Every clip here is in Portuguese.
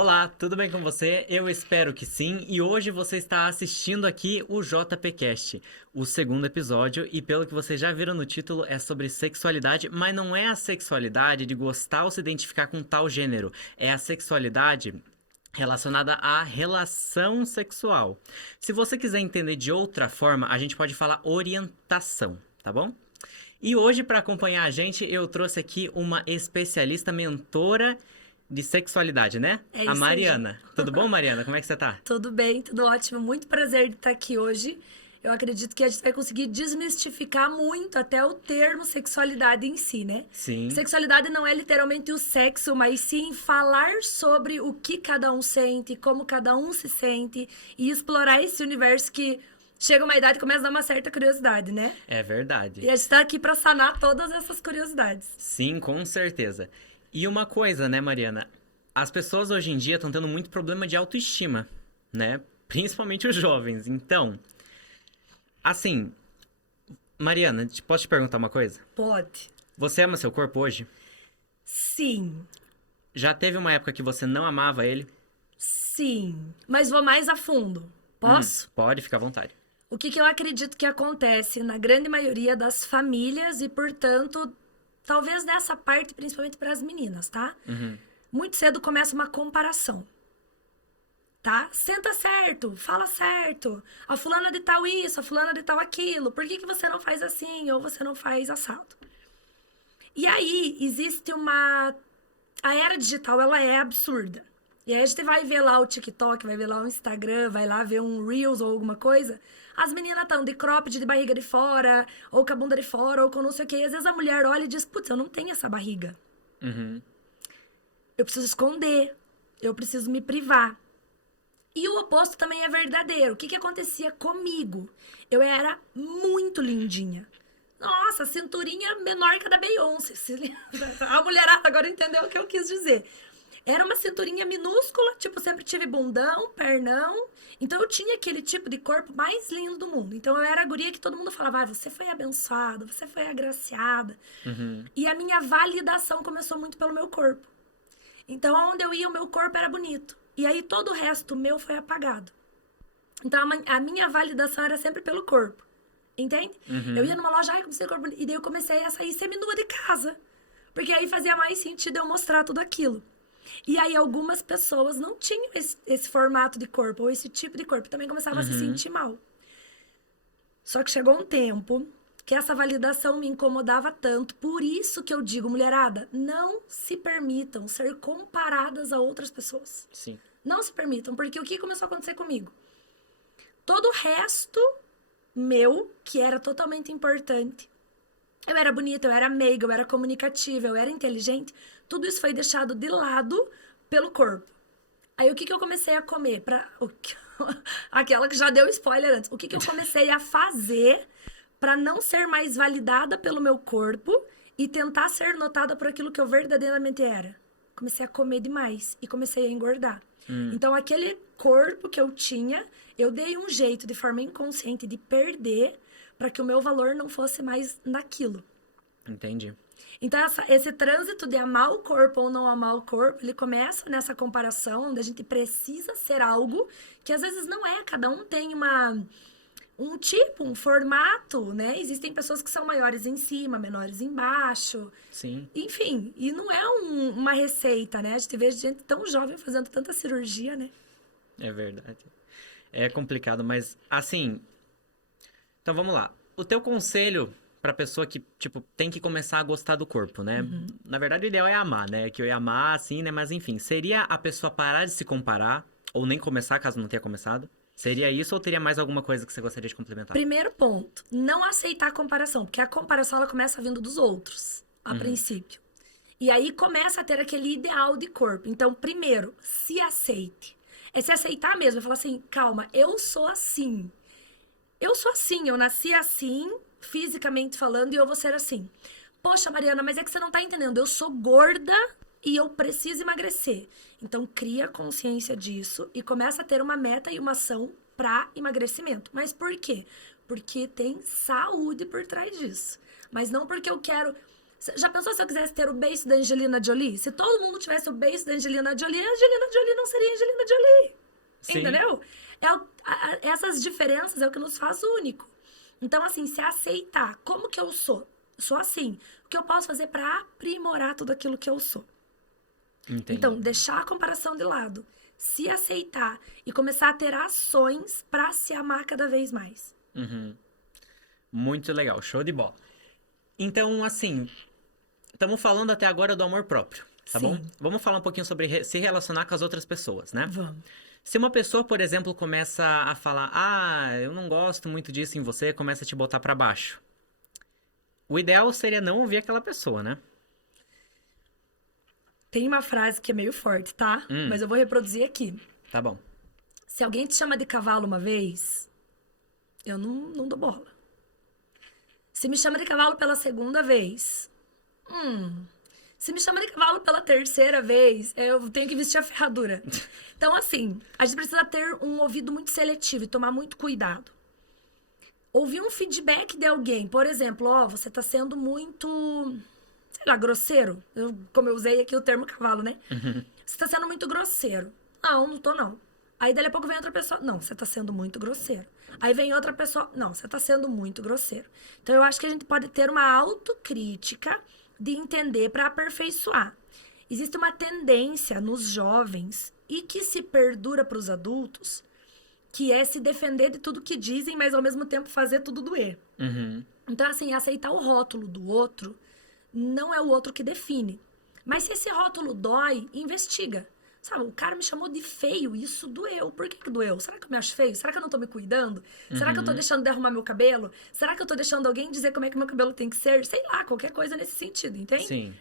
Olá, tudo bem com você? Eu espero que sim. E hoje você está assistindo aqui o JPcast, o segundo episódio. E pelo que vocês já viram no título, é sobre sexualidade, mas não é a sexualidade de gostar ou se identificar com tal gênero. É a sexualidade relacionada à relação sexual. Se você quiser entender de outra forma, a gente pode falar orientação, tá bom? E hoje, para acompanhar a gente, eu trouxe aqui uma especialista mentora de sexualidade, né? É A isso aí. Mariana. Tudo bom, Mariana? Como é que você tá? Tudo bem, tudo ótimo. Muito prazer de estar aqui hoje. Eu acredito que a gente vai conseguir desmistificar muito até o termo sexualidade em si, né? Sim. Sexualidade não é literalmente o sexo, mas sim falar sobre o que cada um sente, como cada um se sente e explorar esse universo que chega uma idade e começa a dar uma certa curiosidade, né? É verdade. E a gente tá aqui para sanar todas essas curiosidades. Sim, com certeza. E uma coisa, né, Mariana? As pessoas hoje em dia estão tendo muito problema de autoestima, né? Principalmente os jovens. Então, assim, Mariana, posso te perguntar uma coisa? Pode. Você ama seu corpo hoje? Sim. Já teve uma época que você não amava ele? Sim. Mas vou mais a fundo. Posso? Pode, ficar à vontade. O que eu acredito que acontece na grande maioria das famílias e, portanto, talvez nessa parte, principalmente para as meninas, tá? Muito cedo começa uma comparação, tá? Senta certo, fala certo. A fulana de tal isso, a fulana de tal aquilo. Por que você não faz assim ou você não faz assado? E aí, existe uma... A era digital, ela é absurda. E aí a gente vai ver lá o TikTok, vai ver lá o Instagram, vai lá ver um Reels ou alguma coisa. As meninas estão de cropped, de barriga de fora, ou com a bunda de fora, ou com não sei o quê. E às vezes a mulher olha e diz, putz, eu não tenho essa barriga. Eu preciso esconder. Eu preciso me privar. E o oposto também é verdadeiro. O que acontecia comigo? Eu era muito lindinha. Nossa, cinturinha menor que a da Beyoncé. A mulherada agora entendeu o que eu quis dizer. Era uma cinturinha minúscula, tipo, sempre tive bundão, pernão. Então, eu tinha aquele tipo de corpo mais lindo do mundo. Então, eu era a guria que todo mundo falava, você foi abençoada, você foi agraciada. E a minha validação começou muito pelo meu corpo. Então, onde eu ia, o meu corpo era bonito. E aí, todo o resto meu foi apagado. Então, a minha validação era sempre pelo corpo. Entende? Eu ia numa loja, comecei a corpo bonito. E daí, eu comecei a sair seminua de casa. Porque aí, fazia mais sentido eu mostrar tudo aquilo. E aí, algumas pessoas não tinham esse formato de corpo, ou esse tipo de corpo. Também começavam a se sentir mal. Só que chegou um tempo que essa validação me incomodava tanto. Por isso que eu digo, mulherada, não se permitam ser comparadas a outras pessoas. Sim. Não se permitam, porque o que começou a acontecer comigo? Todo o resto meu, que era totalmente importante, eu era bonita, eu era meiga, eu era comunicativa, eu era inteligente, tudo isso foi deixado de lado pelo corpo. Aí o que eu comecei a comer? Aquela que já deu spoiler antes. O que eu comecei a fazer para não ser mais validada pelo meu corpo e tentar ser notada por aquilo que eu verdadeiramente era? Comecei a comer demais e comecei a engordar. Então, aquele corpo que eu tinha, eu dei um jeito, de forma inconsciente, de perder para que o meu valor não fosse mais naquilo. Entendi. Então, esse trânsito de amar o corpo ou não amar o corpo, ele começa nessa comparação, onde a gente precisa ser algo que às vezes não é. Cada um tem um tipo, um formato, né? Existem pessoas que são maiores em cima, menores embaixo. Sim. Enfim, e não é uma receita, né? A gente vê gente tão jovem fazendo tanta cirurgia, né? É verdade. É complicado, mas assim... Então vamos lá. O teu conselho pra pessoa que, tipo, tem que começar a gostar do corpo, né? Na verdade, o ideal é amar, né? Que eu ia amar, assim, né? Mas enfim, seria a pessoa parar de se comparar, ou nem começar, caso não tenha começado? Seria isso ou teria mais alguma coisa que você gostaria de complementar? Primeiro ponto, não aceitar a comparação, porque a comparação ela começa vindo dos outros, a princípio. E aí começa a ter aquele ideal de corpo. Então, primeiro, se aceite. É se aceitar mesmo, falar assim, calma, eu sou assim. Eu sou assim, eu nasci assim, fisicamente falando, e eu vou ser assim. Poxa, Mariana, mas é que você não tá entendendo. Eu sou gorda e eu preciso emagrecer. Então, cria consciência disso e começa a ter uma meta e uma ação para emagrecimento. Mas por quê? Porque tem saúde por trás disso. Mas não porque eu quero... Já pensou se eu quisesse ter o beiço da Angelina Jolie? Se todo mundo tivesse o beiço da Angelina Jolie, a Angelina Jolie não seria Angelina Jolie. Sim. Entendeu? Essas diferenças é o que nos faz único. Então, assim, se aceitar como que eu sou. Sou assim. O que eu posso fazer para aprimorar tudo aquilo que eu sou? Entendi. Então, deixar a comparação de lado. Se aceitar e começar a ter ações para se amar cada vez mais. Muito legal, show de bola. Então, assim, estamos falando até agora do amor próprio, tá bom? Sim. Vamos falar um pouquinho sobre se relacionar com as outras pessoas, né? Vamos. Se uma pessoa, por exemplo, começa a falar, ah, eu não gosto muito disso em você, começa a te botar pra baixo. O ideal seria não ouvir aquela pessoa, né? Tem uma frase que é meio forte, tá? Mas eu vou reproduzir aqui. Tá bom. Se alguém te chama de cavalo uma vez, eu não dou bola. Se me chama de cavalo pela segunda vez, se me chama de cavalo pela terceira vez, eu tenho que vestir a ferradura. Então, assim, a gente precisa ter um ouvido muito seletivo e tomar muito cuidado. Ouvir um feedback de alguém, por exemplo, ó, você tá sendo muito, sei lá, grosseiro. Como eu usei aqui o termo cavalo, né? Você tá sendo muito grosseiro. Não tô não. Aí, dali a pouco vem outra pessoa. Não, você tá sendo muito grosseiro. Aí vem outra pessoa. Não, você tá sendo muito grosseiro. Então, eu acho que a gente pode ter uma autocrítica de entender para aperfeiçoar. Existe uma tendência nos jovens e que se perdura para os adultos, que é se defender de tudo que dizem, mas ao mesmo tempo fazer tudo doer. Então, assim, aceitar o rótulo do outro não é o outro que define. Mas se esse rótulo dói, investiga. Sabe, o cara me chamou de feio, isso doeu. Por que doeu? Será que eu me acho feio? Será que eu não tô me cuidando? Será que eu tô deixando de arrumar meu cabelo? Será que eu tô deixando alguém dizer como é que meu cabelo tem que ser? Sei lá, qualquer coisa nesse sentido, entende? Sim.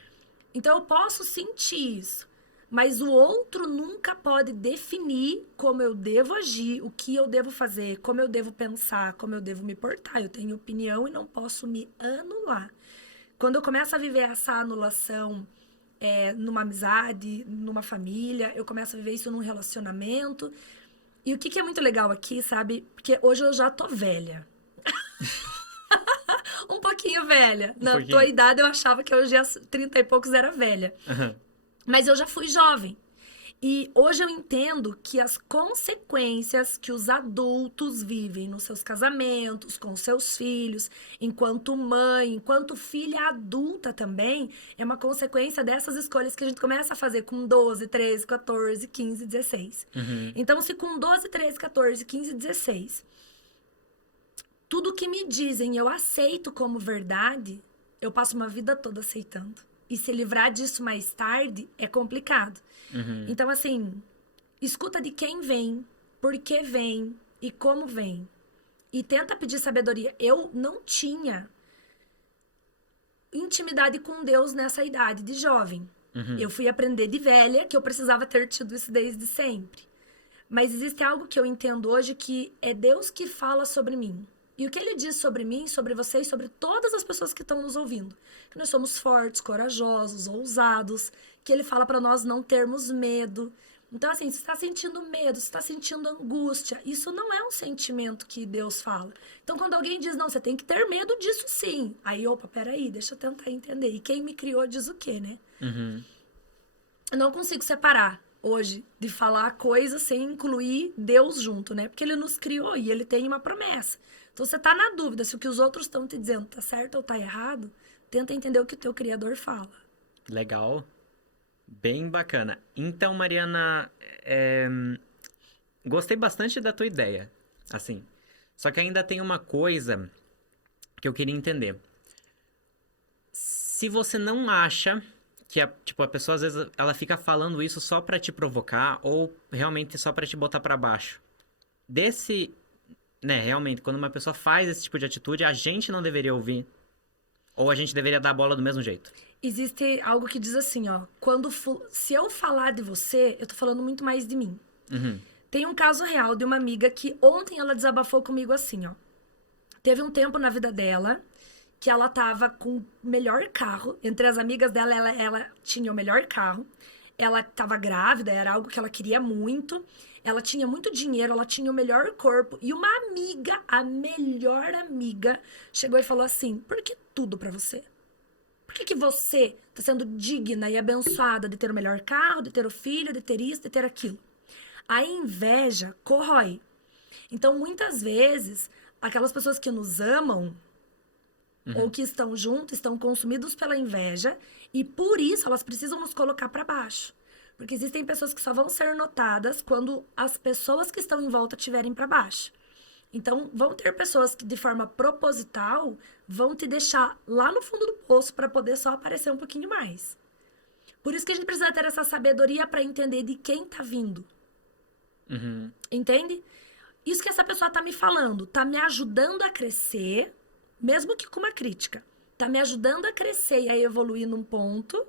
Então eu posso sentir isso. Mas o outro nunca pode definir como eu devo agir, o que eu devo fazer, como eu devo pensar, como eu devo me portar. Eu tenho opinião e não posso me anular. Quando eu começo a viver essa anulação numa amizade, numa família, eu começo a viver isso num relacionamento. E o que é muito legal aqui, sabe? Porque hoje eu já tô velha. Um pouquinho velha. Na tua idade eu achava que eu já 30 e poucos era velha. Mas eu já fui jovem. E hoje eu entendo que as consequências que os adultos vivem nos seus casamentos, com seus filhos, enquanto mãe, enquanto filha adulta também, é uma consequência dessas escolhas que a gente começa a fazer com 12, 13, 14, 15, 16. Então, se com 12, 13, 14, 15, 16, tudo que me dizem eu aceito como verdade, eu passo uma vida toda aceitando. E se livrar disso mais tarde é complicado. Então, assim, escuta de quem vem, por que vem e como vem. E tenta pedir sabedoria. Eu não tinha intimidade com Deus nessa idade de jovem. Eu fui aprender de velha que eu precisava ter tido isso desde sempre. Mas existe algo que eu entendo hoje que é Deus que fala sobre mim. E o que ele diz sobre mim, sobre você e sobre todas as pessoas que estão nos ouvindo. Que nós somos fortes, corajosos, ousados. Que ele fala para nós não termos medo. Então, assim, se você está sentindo medo, se está sentindo angústia, isso não é um sentimento que Deus fala. Então, quando alguém diz, não, você tem que ter medo disso sim. Aí, opa, peraí, deixa eu tentar entender. E quem me criou diz o quê, né? Eu não consigo separar hoje de falar coisas sem incluir Deus junto, né? Porque ele nos criou e ele tem uma promessa. Então, você tá na dúvida se o que os outros estão te dizendo tá certo ou tá errado, tenta entender o que o teu Criador fala. Legal. Bem bacana. Então, Mariana, gostei bastante da tua ideia, assim. Só que ainda tem uma coisa que eu queria entender. Se você não acha que a pessoa às vezes ela fica falando isso só pra te provocar ou realmente só pra te botar pra baixo. Realmente, quando uma pessoa faz esse tipo de atitude, a gente não deveria ouvir. Ou a gente deveria dar a bola do mesmo jeito. Existe algo que diz assim, ó. Se eu falar de você, eu tô falando muito mais de mim. Tem um caso real de uma amiga que ontem ela desabafou comigo assim, ó. Teve um tempo na vida dela que ela tava com o melhor carro. Entre as amigas dela, ela tinha o melhor carro. Ela tava grávida, era algo que ela queria muito. Ela tinha muito dinheiro, ela tinha o melhor corpo. E uma amiga, a melhor amiga, chegou e falou assim, por que tudo pra você? Por que você tá sendo digna e abençoada de ter o melhor carro, de ter o filho, de ter isso, de ter aquilo? A inveja corrói. Então, muitas vezes, aquelas pessoas que nos amam ou que estão juntos, estão consumidos pela inveja e por isso elas precisam nos colocar para baixo. Porque existem pessoas que só vão ser notadas quando as pessoas que estão em volta estiverem para baixo. Então, vão ter pessoas que, de forma proposital, vão te deixar lá no fundo do poço para poder só aparecer um pouquinho mais. Por isso que a gente precisa ter essa sabedoria para entender de quem tá vindo. Entende? Isso que essa pessoa tá me falando, tá me ajudando a crescer, mesmo que com uma crítica. Tá me ajudando a crescer e a evoluir num ponto,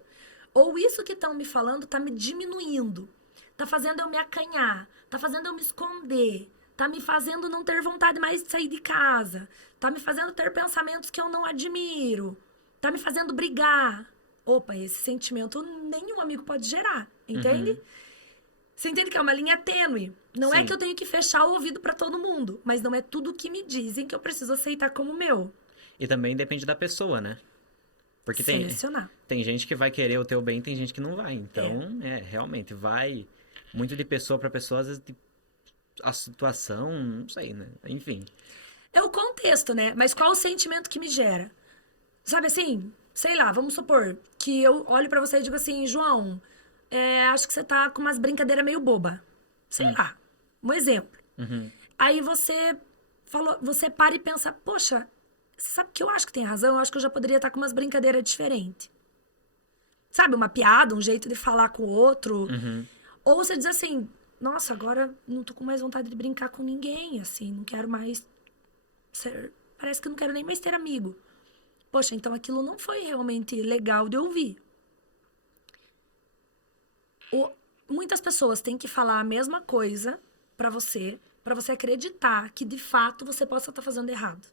ou isso que estão me falando tá me diminuindo. Tá fazendo eu me acanhar, tá fazendo eu me esconder, tá me fazendo não ter vontade mais de sair de casa, tá me fazendo ter pensamentos que eu não admiro, tá me fazendo brigar. Opa, esse sentimento nenhum amigo pode gerar, entende? Você entende que é uma linha tênue. Não é que eu tenho que fechar o ouvido pra todo mundo, mas não é tudo que me dizem que eu preciso aceitar como meu. E também depende da pessoa, né? Porque Selecionar. tem gente que vai querer o teu bem, tem gente que não vai. Então, realmente, vai muito de pessoa pra pessoa, às vezes a situação, não sei, né? Enfim. É o contexto, né? Mas qual o sentimento que me gera? Sabe assim, sei lá, vamos supor que eu olho pra você e digo assim, João, acho que você tá com umas brincadeiras meio boba. Sei lá, um exemplo. Aí você para e pensa, poxa, você sabe que eu acho que tem razão, eu acho que eu já poderia estar com umas brincadeiras diferentes. Sabe, uma piada, um jeito de falar com o outro. Ou você diz assim, nossa, agora não tô com mais vontade de brincar com ninguém, assim, não quero mais parece que eu não quero nem mais ter amigo. Poxa, então aquilo não foi realmente legal de ouvir. Muitas pessoas têm que falar a mesma coisa pra você acreditar que de fato você possa estar fazendo errado.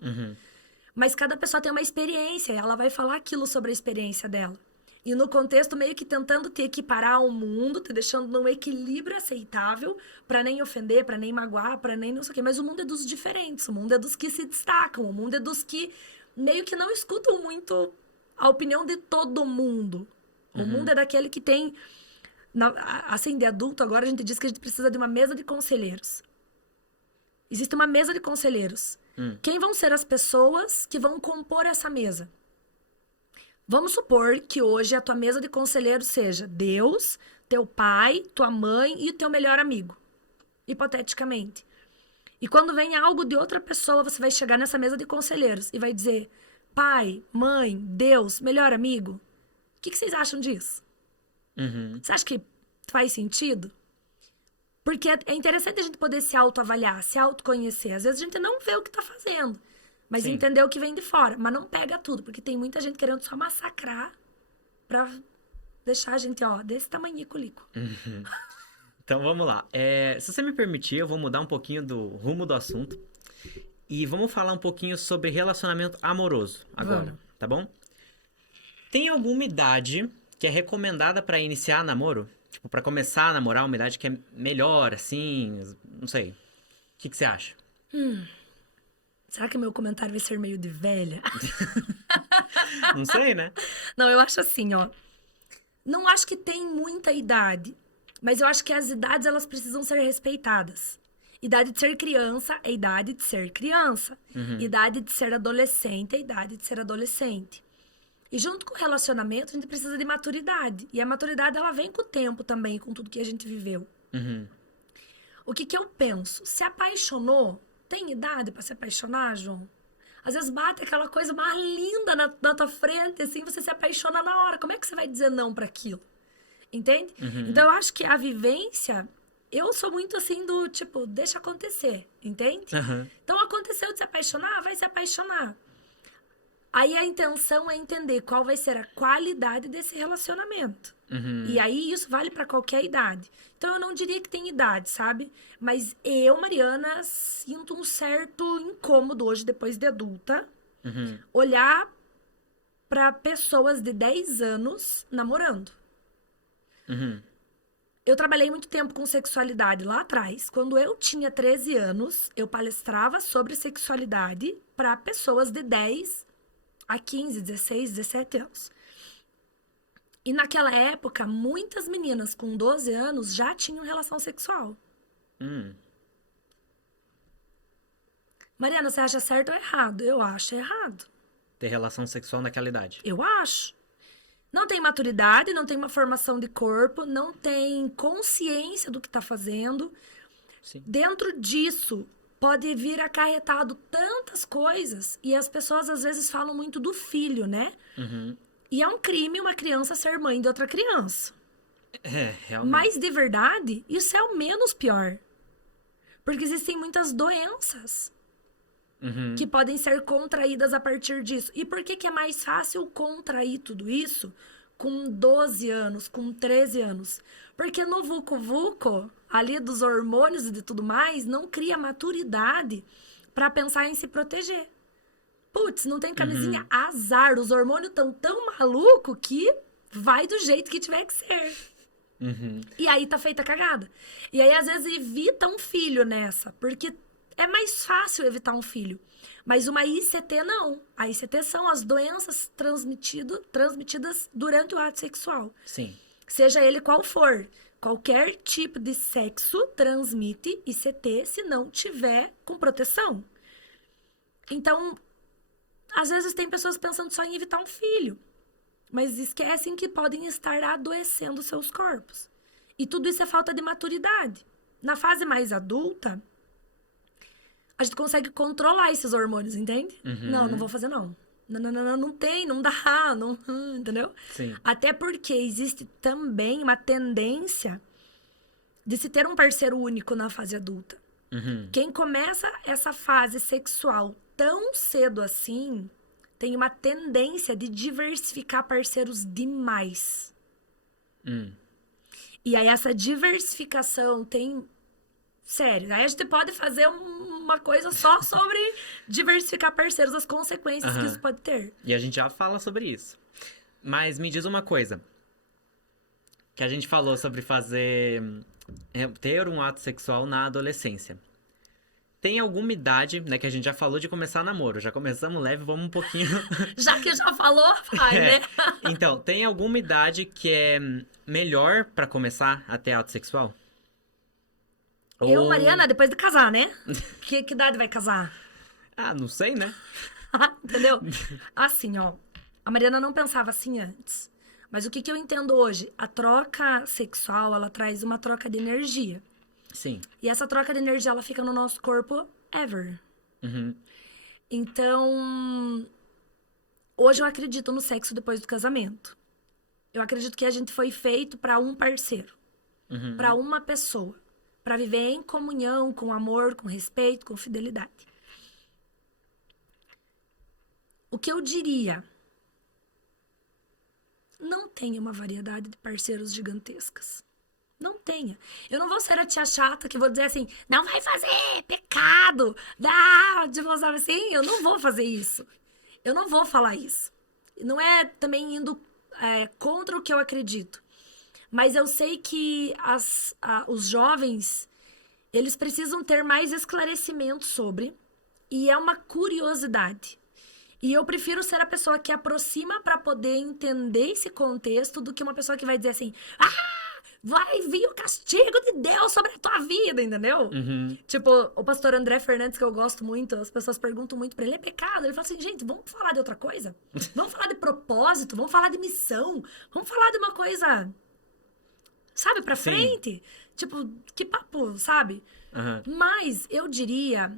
Mas cada pessoa tem uma experiência, ela vai falar aquilo sobre a experiência dela. E no contexto meio que tentando te equiparar ao mundo, te deixando num equilíbrio aceitável, pra nem ofender, pra nem magoar, pra nem não sei o quê. Mas o mundo é dos diferentes, o mundo é dos que se destacam, o mundo é dos que meio que não escutam muito a opinião de todo mundo. O mundo é daquele que tem... Assim, de adulto, agora a gente diz que a gente precisa de uma mesa de conselheiros. Existe uma mesa de conselheiros. Quem vão ser as pessoas que vão compor essa mesa? Vamos supor que hoje a tua mesa de conselheiros seja Deus, teu pai, tua mãe e o teu melhor amigo. Hipoteticamente. E quando vem algo de outra pessoa, você vai chegar nessa mesa de conselheiros e vai dizer, pai, mãe, Deus, melhor amigo. O que vocês acham disso? Você acha que faz sentido? Porque é interessante a gente poder se autoavaliar, se autoconhecer. Às vezes a gente não vê o que tá fazendo, mas entender o que vem de fora. Mas não pega tudo, porque tem muita gente querendo só massacrar pra deixar a gente, ó, desse tamanhico lico. Então vamos lá. Se você me permitir, eu vou mudar um pouquinho do rumo do assunto. E vamos falar um pouquinho sobre relacionamento amoroso agora, tá bom? Tem alguma idade que é recomendada pra iniciar namoro? Tipo, pra começar a namorar, uma idade que é melhor, assim, não sei. O que você acha? Será que meu comentário vai ser meio de velha? Não sei, né? Não, eu acho assim, ó. Não acho que tem muita idade, mas eu acho que as idades, elas precisam ser respeitadas. Idade de ser criança é idade de ser criança. Idade de ser adolescente é idade de ser adolescente. E junto com o relacionamento, a gente precisa de maturidade. E a maturidade, ela vem com o tempo também, com tudo que a gente viveu. O que eu penso? Se apaixonou, tem idade pra se apaixonar, João? Às vezes bate aquela coisa mais linda na tua frente, assim, você se apaixona na hora. Como é que você vai dizer não pra aquilo? Entende? Então, eu acho que a vivência... Eu sou muito assim do, tipo, deixa acontecer, entende? Então, aconteceu de se apaixonar, vai se apaixonar. Aí, a intenção é entender qual vai ser a qualidade desse relacionamento. E aí, isso vale pra qualquer idade. Então, eu não diria que tem idade, sabe? Mas eu, Mariana, sinto um certo incômodo hoje, depois de adulta, olhar pra pessoas de 10 anos namorando. Eu trabalhei muito tempo com sexualidade lá atrás. Quando eu tinha 13 anos, eu palestrava sobre sexualidade para pessoas de 10 a 15, 16, 17 anos. E naquela época, muitas meninas com 12 anos já tinham relação sexual. Mariana, você acha certo ou errado? Eu acho errado. Ter relação sexual naquela idade. Eu acho. Não tem maturidade, não tem uma formação de corpo, não tem consciência do que tá fazendo. Sim. Dentro disso, pode vir acarretado tantas coisas. E as pessoas, às vezes, falam muito do filho, né? E é um crime uma criança ser mãe de outra criança. Realmente. Mas, de verdade, isso é o menos pior. Porque existem muitas doenças que podem ser contraídas a partir disso. E por que é mais fácil contrair tudo isso com 12 anos, com 13 anos? Porque no vucu-vucu, ali dos hormônios e de tudo mais, não cria maturidade para pensar em se proteger. Putz, não tem camisinha? Azar. Os hormônios estão tão maluco que vai do jeito que tiver que ser. E aí tá feita a cagada. E aí, às vezes, evita um filho nessa. Porque é mais fácil evitar um filho. Mas uma ICT não. A ICT são as doenças transmitidas durante o ato sexual. Sim. Seja ele qual for. Qualquer tipo de sexo transmite ICT se não tiver com proteção. Então, às vezes tem pessoas pensando só em evitar um filho. Mas esquecem que podem estar adoecendo seus corpos. E tudo isso é falta de maturidade. Na fase mais adulta, a gente consegue controlar esses hormônios, entende? Não, não vou fazer não. Não tem, não dá, não, entendeu? Sim. Até porque existe também uma tendência de se ter um parceiro único na fase adulta. Quem começa essa fase sexual tão cedo assim tem uma tendência de diversificar parceiros demais. E aí essa diversificação tem... Sério, aí a gente pode fazer uma coisa só sobre diversificar parceiros, as consequências que isso pode ter. E a gente já fala sobre isso. Mas me diz uma coisa. Que a gente falou sobre ter um ato sexual na adolescência. Tem alguma idade, né, que a gente já falou de começar namoro. Já começamos leve, vamos um pouquinho... Já que já falou, vai, né? Então, tem alguma idade que é melhor pra começar a ter ato sexual? Eu, Mariana, depois de casar, né? Que idade vai casar? Ah, não sei, né? Entendeu? Assim, ó. A Mariana não pensava assim antes. Mas o que eu entendo hoje? A troca sexual, ela traz uma troca de energia. Sim. E essa troca de energia, ela fica no nosso corpo ever. Então, hoje eu acredito no sexo depois do casamento. Eu acredito que a gente foi feito para um parceiro. Para uma pessoa. Para viver em comunhão, com amor, com respeito, com fidelidade. O que eu diria? Não tenha uma variedade de parceiros gigantescas. Não tenha. Eu não vou ser a tia chata que vou dizer assim, não vai fazer, pecado, dá, tipo, sabe assim? Eu não vou fazer isso. Eu não vou falar isso. Não é também indo contra o que eu acredito. Mas eu sei que os jovens, eles precisam ter mais esclarecimento sobre, e é uma curiosidade. E eu prefiro ser a pessoa que aproxima para poder entender esse contexto do que uma pessoa que vai dizer assim, vai vir o castigo de Deus sobre a tua vida, entendeu? Tipo, o pastor André Fernandes, que eu gosto muito, as pessoas perguntam muito pra ele, é pecado? Ele fala assim, gente, vamos falar de outra coisa? Vamos falar de propósito, vamos falar de missão, vamos falar de uma coisa... Sabe, pra frente? Tipo, que papo, sabe? Mas eu diria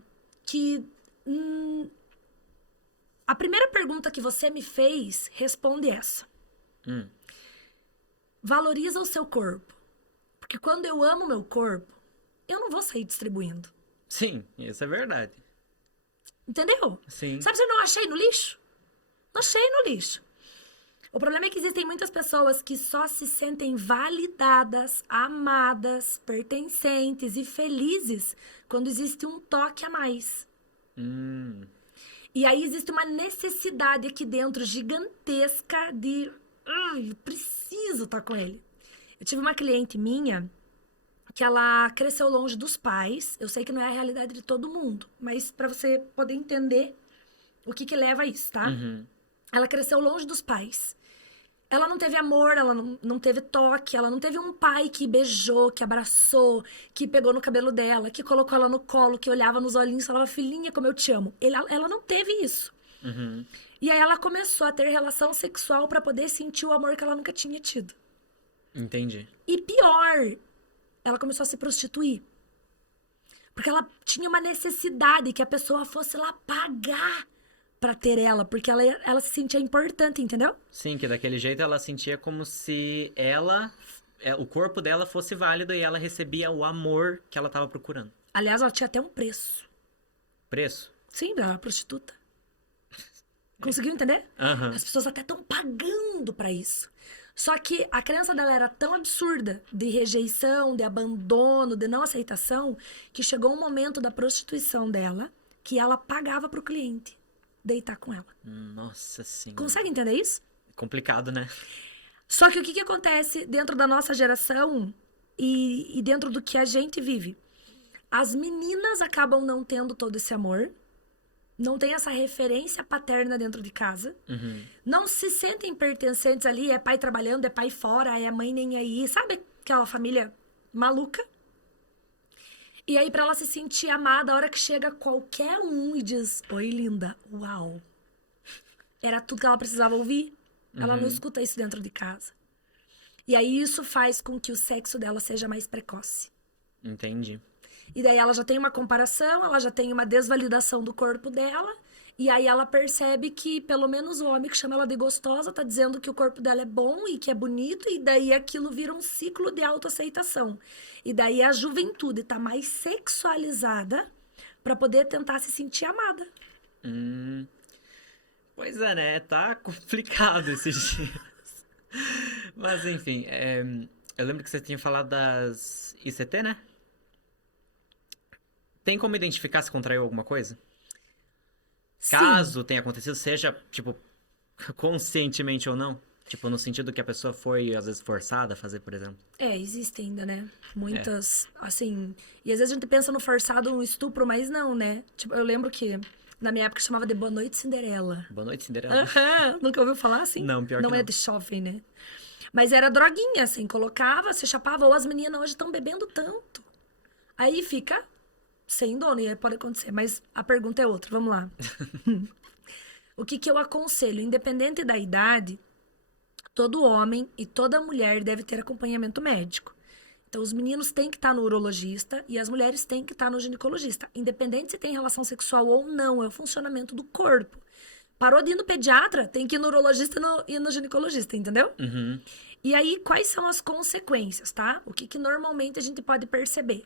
que a primeira pergunta que você me fez responde essa. Valoriza o seu corpo. Porque quando eu amo meu corpo, eu não vou sair distribuindo. Sim, isso é verdade. Entendeu? Sim. Sabe, eu não achei no lixo? Não achei no lixo. O problema é que existem muitas pessoas que só se sentem validadas, amadas, pertencentes e felizes quando existe um toque a mais. E aí existe uma necessidade aqui dentro gigantesca de... eu preciso estar com ele. Eu tive uma cliente minha que ela cresceu longe dos pais. Eu sei que não é a realidade de todo mundo, mas para você poder entender o que leva a isso, tá? Ela cresceu longe dos pais. Ela não teve amor, ela não teve toque, ela não teve um pai que beijou, que abraçou, que pegou no cabelo dela, que colocou ela no colo, que olhava nos olhinhos e falava, filhinha, como eu te amo. Ela não teve isso. Uhum. E aí ela começou a ter relação sexual pra poder sentir o amor que ela nunca tinha tido. Entendi. E pior, ela começou a se prostituir. Porque ela tinha uma necessidade que a pessoa fosse lá pagar pra ter ela, porque ela se sentia importante, entendeu? Sim, que daquele jeito ela sentia como se o corpo dela fosse válido e ela recebia o amor que ela tava procurando. Aliás, ela tinha até um preço. Preço? Sim, ela era prostituta. Conseguiu entender? Aham. As pessoas até estão pagando pra isso. Só que a crença dela era tão absurda de rejeição, de abandono, de não aceitação, que chegou um momento da prostituição dela que ela pagava pro cliente deitar com ela. Nossa senhora. Consegue entender isso? Complicado, né? Só que o que acontece dentro da nossa geração e dentro do que a gente vive? As meninas acabam não tendo todo esse amor, não tem essa referência paterna dentro de casa, Uhum. não se sentem pertencentes ali, é pai trabalhando, é pai fora, é mãe nem aí, sabe aquela família maluca? E aí, pra ela se sentir amada, a hora que chega qualquer um e diz, oi, linda, uau. Era tudo que ela precisava ouvir. Ela não escuta isso dentro de casa. E aí, isso faz com que o sexo dela seja mais precoce. Entendi. E daí, ela já tem uma comparação, ela já tem uma desvalidação do corpo dela. E aí, ela percebe que, pelo menos, o homem que chama ela de gostosa tá dizendo que o corpo dela é bom e que é bonito. E daí, aquilo vira um ciclo de autoaceitação. E daí, a juventude tá mais sexualizada pra poder tentar se sentir amada. Pois é, né? Tá complicado esses dias. Mas, enfim, eu lembro que você tinha falado das ICT, né? Tem como identificar se contraiu alguma coisa? Sim. Caso tenha acontecido, seja, tipo, conscientemente ou não? Tipo, no sentido que a pessoa foi, às vezes, forçada a fazer, por exemplo. Existe ainda, né? Muitas, assim... E às vezes a gente pensa no forçado, um estupro, mas não, né? Tipo, eu lembro que na minha época chamava de Boa Noite Cinderela. Boa noite, Cinderela. Nunca ouviu falar assim? Não, pior que Não é não. de jovem, né? Mas era droguinha, assim, colocava, se chapava, ou as meninas hoje estão bebendo tanto. Aí fica sem dono, e aí pode acontecer. Mas a pergunta é outra, vamos lá. O que eu aconselho? Independente da idade, todo homem e toda mulher deve ter acompanhamento médico. Então, os meninos têm que estar no urologista e as mulheres têm que estar no ginecologista. Independente se tem relação sexual ou não, é o funcionamento do corpo. Parou de ir no pediatra, tem que ir no urologista e no ginecologista, entendeu? Uhum. E aí, quais são as consequências, tá? O que normalmente a gente pode perceber?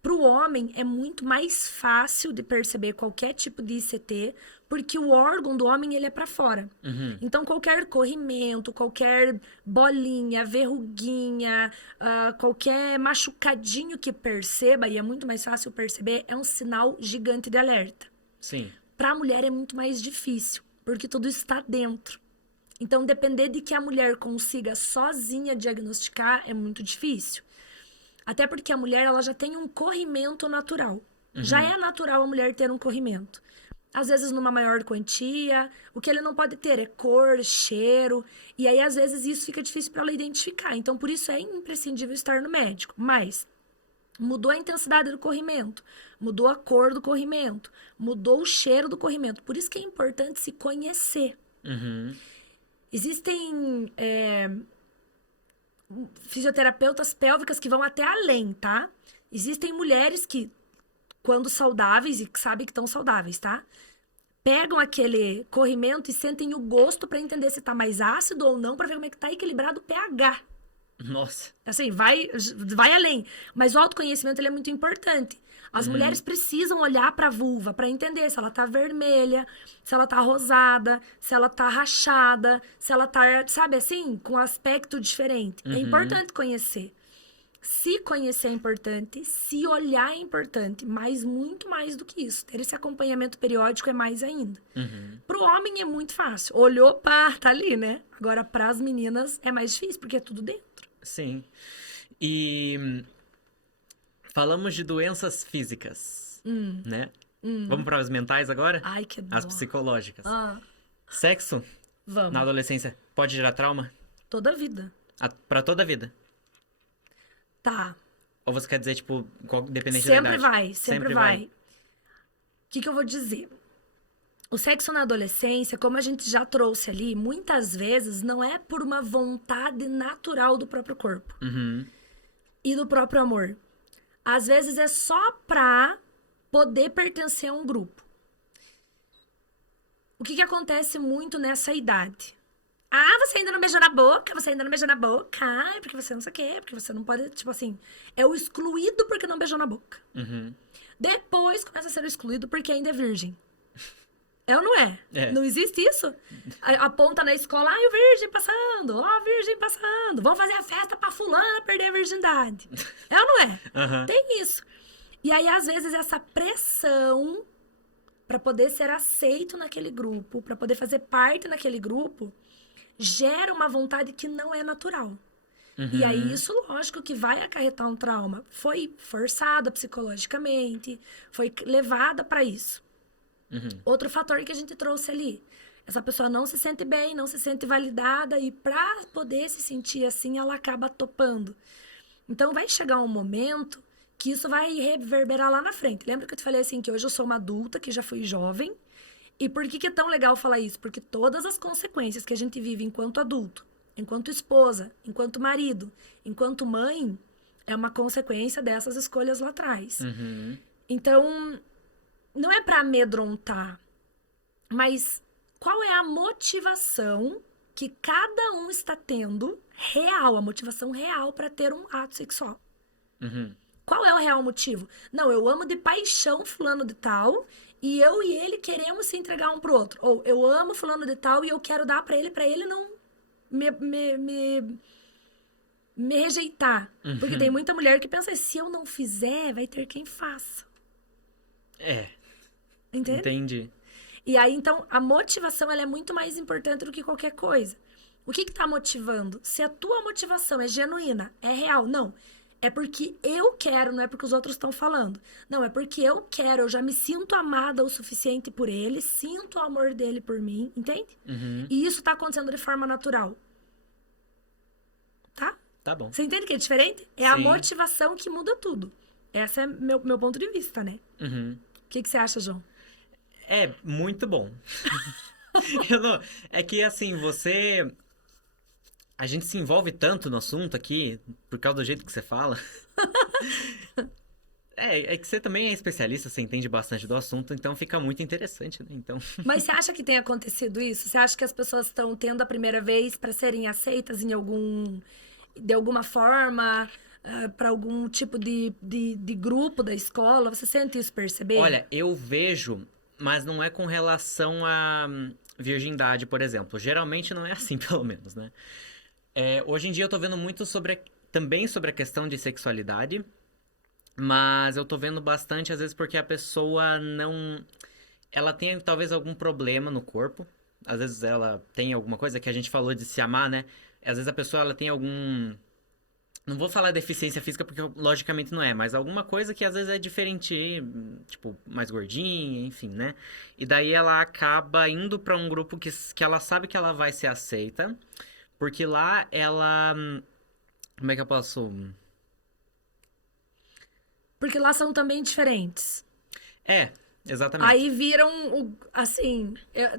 Para o homem, é muito mais fácil de perceber qualquer tipo de ICT, porque o órgão do homem, ele é para fora. Uhum. Então, qualquer corrimento, qualquer bolinha, verruguinha, qualquer machucadinho que perceba, e é muito mais fácil perceber, é um sinal gigante de alerta. Sim. Para a mulher é muito mais difícil, porque tudo está dentro. Então, depender de que a mulher consiga sozinha diagnosticar é muito difícil. Até porque a mulher, ela já tem um corrimento natural. Já é natural a mulher ter um corrimento. Às vezes numa maior quantia. O que ele não pode ter é cor, cheiro. E aí, às vezes, isso fica difícil para ela identificar. Então, por isso é imprescindível estar no médico. Mas mudou a intensidade do corrimento, mudou a cor do corrimento, mudou o cheiro do corrimento. Por isso que é importante se conhecer. Uhum. Existem fisioterapeutas pélvicas que vão até além, tá? Existem mulheres que, quando saudáveis e que sabem que estão saudáveis, tá? Pegam aquele corrimento e sentem o gosto pra entender se tá mais ácido ou não, pra ver como é que tá equilibrado o pH. Nossa. Assim, vai além. Mas o autoconhecimento, ele é muito importante. As mulheres precisam olhar pra vulva pra entender se ela tá vermelha, se ela tá rosada, se ela tá rachada, se ela tá, sabe assim, com aspecto diferente. É importante conhecer. Se conhecer é importante, se olhar é importante, mas muito mais do que isso. Ter esse acompanhamento periódico é mais ainda. Pro homem é muito fácil. Olhou, pá, tá ali, né? Agora, pras meninas é mais difícil, porque é tudo dentro. Sim. E falamos de doenças físicas, né? Vamos para as mentais agora? Ai, que dó. As psicológicas. Ah, Sexo vamos. na adolescência pode gerar trauma? toda a vida. Pra toda a vida. Tá. Ou você quer dizer, tipo, dependente da Sempre idade? vai, sempre vai. O que eu vou dizer? O sexo na adolescência, como a gente já trouxe ali, muitas vezes não é por uma vontade natural do próprio corpo Uhum. e do próprio amor. Às vezes é só pra poder pertencer a um grupo. O que acontece muito nessa idade? Ah, você ainda não beijou na boca, você ainda não beijou na boca. Ai, porque você não sei o quê, porque você não pode, tipo assim, é o excluído porque não beijou na boca. Uhum. Depois começa a ser o excluído porque ainda é virgem. É ou não é? É. Não existe isso? Aponta na escola, ai, o virgem passando, ó, o virgem passando. Vamos fazer a festa pra fulana perder a virgindade. É ou não é? Uhum. Tem isso. E aí, às vezes, essa pressão pra poder ser aceito naquele grupo, pra poder fazer parte naquele grupo, gera uma vontade que não é natural. E aí, isso, lógico, que vai acarretar um trauma. Foi forçada psicologicamente, foi levada pra isso. Outro fator que a gente trouxe ali. Essa pessoa não se sente bem, não se sente validada, e pra poder se sentir assim, ela acaba topando. Então, vai chegar um momento que isso vai reverberar lá na frente. Lembra que eu te falei assim, que hoje eu sou uma adulta, que já fui jovem? E por que é tão legal falar isso? Porque todas as consequências que a gente vive enquanto adulto, enquanto esposa, enquanto marido, enquanto mãe, é uma consequência dessas escolhas lá atrás. Uhum. Então, não é pra amedrontar, mas qual é a motivação que cada um está tendo real, a motivação real pra ter um ato sexual? Uhum. Qual é o real motivo? Não, eu amo de paixão fulano de tal e eu e ele queremos se entregar um pro outro. Ou eu amo fulano de tal e eu quero dar pra ele não me rejeitar. Porque tem muita mulher que pensa, se eu não fizer, vai ter quem faça. É, Entende? entendi. E aí, então, a motivação ela é muito mais importante do que qualquer coisa. O que tá motivando? Se a tua motivação é genuína, é real, não. É porque eu quero, não é porque os outros estão falando. Não, é porque eu quero, eu já me sinto amada o suficiente por ele, sinto o amor dele por mim, entende? Uhum. E isso tá acontecendo de forma natural. Tá? Tá bom. Você entende que é diferente? É a Sim. motivação que muda tudo. Esse é meu ponto de vista, né? Uhum. O que você acha, João? É muito bom. É que assim, a gente se envolve tanto no assunto aqui, por causa do jeito que você fala. É que você também é especialista, você entende bastante do assunto, então fica muito interessante, né? Então. Mas você acha que tem acontecido isso? Você acha que as pessoas estão tendo a primeira vez para serem aceitas de alguma forma, para algum tipo de grupo da escola? Você sente isso perceber? Olha, eu vejo, mas não é com relação à virgindade, por exemplo. Geralmente não é assim, pelo menos, né? Hoje em dia eu tô vendo muito também sobre a questão de sexualidade, mas eu tô vendo bastante, às vezes, porque a pessoa não... Ela tem talvez algum problema no corpo. Às vezes ela tem alguma coisa que a gente falou de se amar, né? Às vezes a pessoa ela tem algum... Não vou falar deficiência física porque logicamente não é, mas alguma coisa que às vezes é diferente, tipo, mais gordinha, enfim, né? E daí ela acaba indo pra um grupo que ela sabe que ela vai ser aceita, porque lá ela... Como é que eu posso... Porque lá são também diferentes. Exatamente. Aí viram, assim,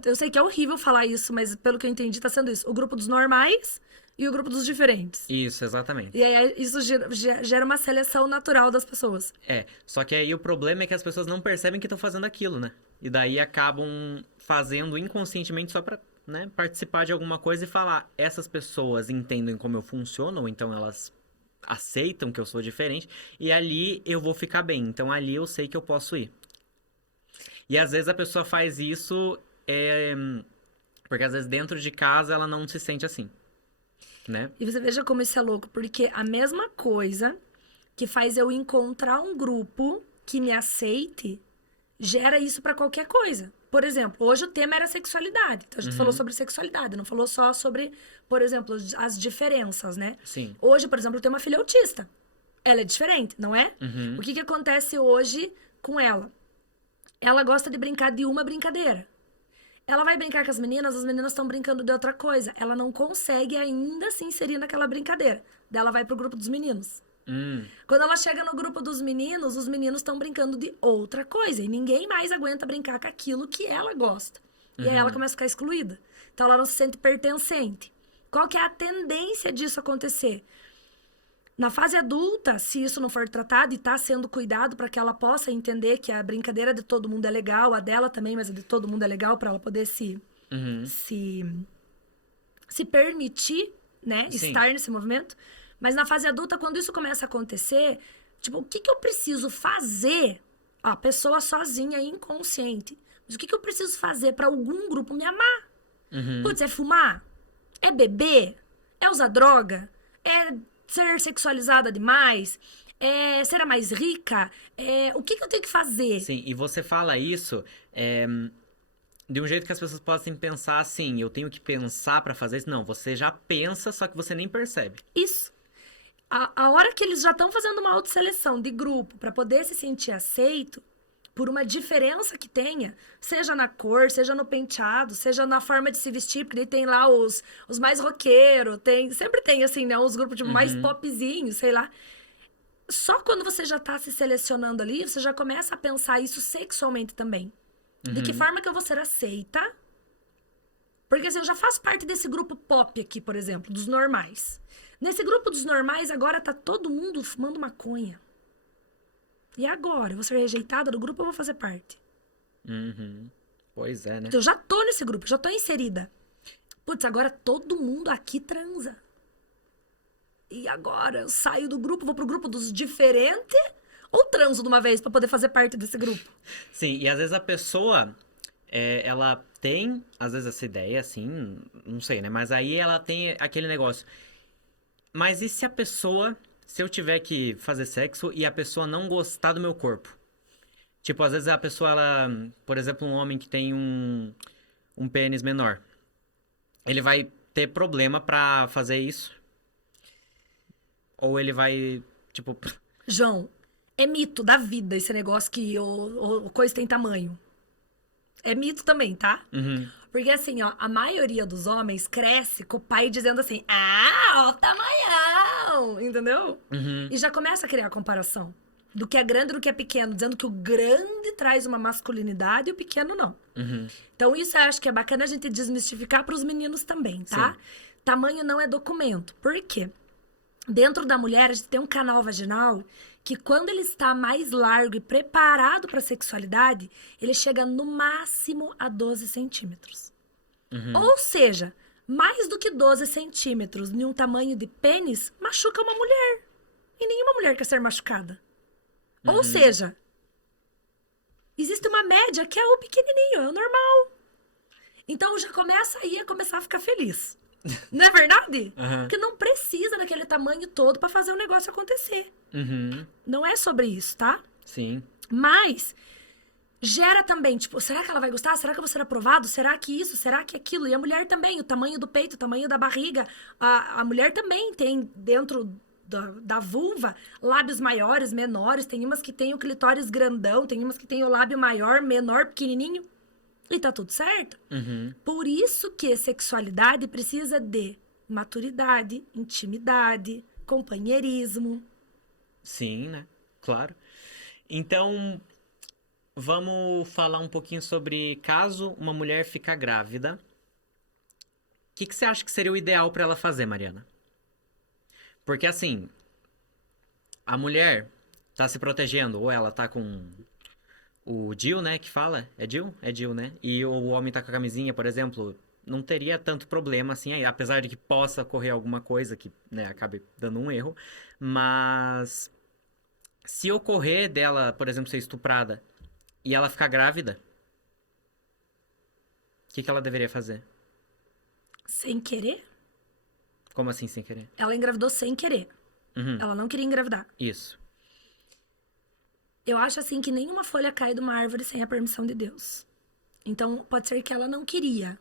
eu sei que é horrível falar isso, mas pelo que eu entendi tá sendo isso. O grupo dos normais e o grupo dos diferentes. Isso, exatamente. E aí isso gera uma seleção natural das pessoas. Só que aí o problema é que as pessoas não percebem que estão fazendo aquilo, né? E daí acabam fazendo inconscientemente só pra, né, participar de alguma coisa e falar, essas pessoas entendem como eu funciono, ou então elas aceitam que eu sou diferente, e ali eu vou ficar bem. Então ali eu sei que eu posso ir. E às vezes a pessoa faz isso porque às vezes dentro de casa ela não se sente assim, né? E você veja como isso é louco, porque a mesma coisa que faz eu encontrar um grupo que me aceite, gera isso pra qualquer coisa. Por exemplo, hoje o tema era sexualidade. Então a gente falou sobre sexualidade, não falou só sobre, por exemplo, as diferenças, né? Sim. Hoje, por exemplo, eu tenho uma filha autista. Ela é diferente, não é? O que acontece hoje com ela? Ela gosta de brincar de uma brincadeira. Ela vai brincar com as meninas estão brincando de outra coisa. Ela não consegue ainda se inserir naquela brincadeira. Daí ela vai pro grupo dos meninos. Quando ela chega no grupo dos meninos, os meninos estão brincando de outra coisa. E ninguém mais aguenta brincar com aquilo que ela gosta. E aí ela começa a ficar excluída. Então ela não se sente pertencente. Qual que é a tendência disso acontecer? Na fase adulta, se isso não for tratado e tá sendo cuidado para que ela possa entender que a brincadeira de todo mundo é legal, a dela também, mas a de todo mundo é legal para ela poder se permitir, né, Sim. estar nesse movimento. Mas na fase adulta, quando isso começa a acontecer, tipo, o que eu preciso fazer? A pessoa sozinha, inconsciente. Mas o que eu preciso fazer para algum grupo me amar? Putz, é fumar? É beber? É usar droga? É ser sexualizada demais? É ser a mais rica? O que eu tenho que fazer? Sim, e você fala isso de um jeito que as pessoas possam pensar assim, eu tenho que pensar pra fazer isso. Não, você já pensa, só que você nem percebe. Isso. A hora que eles já estão fazendo uma autoseleção de grupo para poder se sentir aceito, por uma diferença que tenha, seja na cor, seja no penteado, seja na forma de se vestir, porque daí tem lá os mais roqueiros, sempre tem, assim, né, os grupos tipo, mais popzinhos, sei lá. Só quando você já tá se selecionando ali, você já começa a pensar isso sexualmente também. De que forma que eu vou ser aceita? Porque assim, eu já faço parte desse grupo pop aqui, por exemplo, dos normais. Nesse grupo dos normais, agora tá todo mundo fumando maconha. E agora? Eu vou ser rejeitada do grupo ou vou fazer parte? Pois é, né? Então, eu já tô nesse grupo, já tô inserida. Putz, agora todo mundo aqui transa. E agora? Eu saio do grupo, vou pro grupo dos diferentes ou transo de uma vez pra poder fazer parte desse grupo? Sim, e às vezes a pessoa, ela tem, às vezes, essa ideia, assim, não sei, né? Mas aí ela tem aquele negócio. Mas e se a pessoa, se eu tiver que fazer sexo e a pessoa não gostar do meu corpo? Tipo, às vezes a pessoa, ela, por exemplo, um homem que tem um pênis menor, ele vai ter problema pra fazer isso? Ou ele vai, tipo... João, é mito da vida esse negócio que o coisa tem tamanho. É mito também, tá? Porque assim, ó, a maioria dos homens cresce com o pai dizendo assim, ó o tamanhão, entendeu? E já começa a criar comparação do que é grande e do que é pequeno, dizendo que o grande traz uma masculinidade e o pequeno não. Então isso eu acho que é bacana a gente desmistificar pros meninos também, tá? Sim. Tamanho não é documento. Por quê? Dentro da mulher, a gente tem um canal vaginal que quando ele está mais largo e preparado para a sexualidade, ele chega no máximo a 12 centímetros. Ou seja, mais do que 12 centímetros em um tamanho de pênis machuca uma mulher. E nenhuma mulher quer ser machucada. Ou seja, existe uma média que é o pequenininho, é o normal. Então já começa aí a começar a ficar feliz. Não é verdade? Porque não precisa daquele tamanho todo pra fazer o negócio acontecer. Não é sobre isso, tá? Sim. Mas gera também, tipo, será que ela vai gostar? Será que eu vou ser aprovado? Será que isso? Será que aquilo? E a mulher também, o tamanho do peito, o tamanho da barriga. A mulher também tem dentro da vulva lábios maiores, menores. Tem umas que tem o clitóris grandão, tem umas que tem o lábio maior, menor, pequenininho. E tá tudo certo. Por isso que sexualidade precisa de maturidade, intimidade, companheirismo. Sim, né? Claro. Então, vamos falar um pouquinho sobre caso uma mulher fica grávida. O que você acha que seria o ideal pra ela fazer, Mariana? Porque assim, a mulher tá se protegendo, ou ela tá com o DIU, né, que fala? É DIU? É DIU, né? E o homem tá com a camisinha, por exemplo, não teria tanto problema assim, aí, apesar de que possa ocorrer alguma coisa que, né, acabe dando um erro. Mas se ocorrer dela, por exemplo, ser estuprada e ela ficar grávida, o que ela deveria fazer? Sem querer? Como assim, sem querer? Ela engravidou sem querer. Ela não queria engravidar. Isso. Eu acho assim que nenhuma folha cai de uma árvore sem a permissão de Deus. Então, pode ser que ela não queria.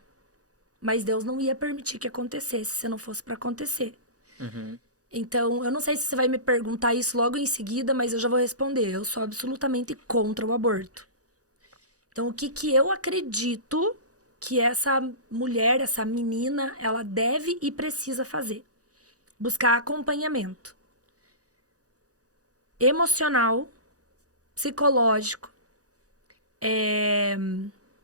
Mas Deus não ia permitir que acontecesse se não fosse pra acontecer. Então, eu não sei se você vai me perguntar isso logo em seguida, mas eu já vou responder. Eu sou absolutamente contra o aborto. Então, o que eu acredito que essa mulher, essa menina, ela deve e precisa fazer. Buscar acompanhamento emocional, psicológico,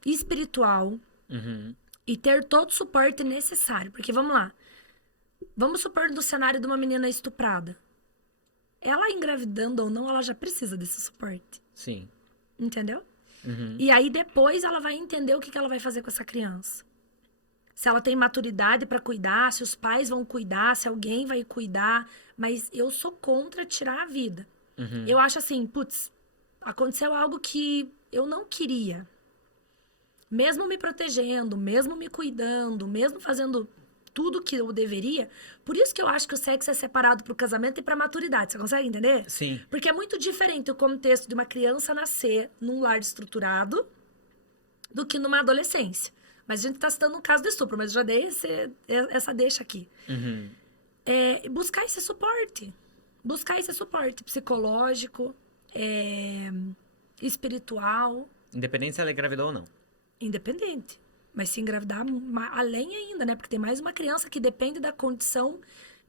espiritual Uhum. e ter todo o suporte necessário. Porque vamos lá, vamos supor do cenário de uma menina estuprada. Ela engravidando ou não, ela já precisa desse suporte. Sim. Entendeu? Uhum. E aí depois ela vai entender o que ela vai fazer com essa criança. Se ela tem maturidade pra cuidar, se os pais vão cuidar, se alguém vai cuidar. Mas eu sou contra tirar a vida. Uhum. Eu acho assim, putz, aconteceu algo que eu não queria. Mesmo me protegendo, mesmo me cuidando, mesmo fazendo tudo que eu deveria. Por isso que eu acho que o sexo é separado pro casamento e pra maturidade. Você consegue entender? Sim. Porque é muito diferente o contexto de uma criança nascer num lar estruturado do que numa adolescência. Mas a gente tá citando um caso de estupro, mas eu já dei essa deixa aqui. Uhum. Buscar esse suporte. Buscar esse suporte psicológico, espiritual, Independente se ela engravidou ou não. independente. Mas se engravidar além ainda, né? Porque tem mais uma criança que depende da condição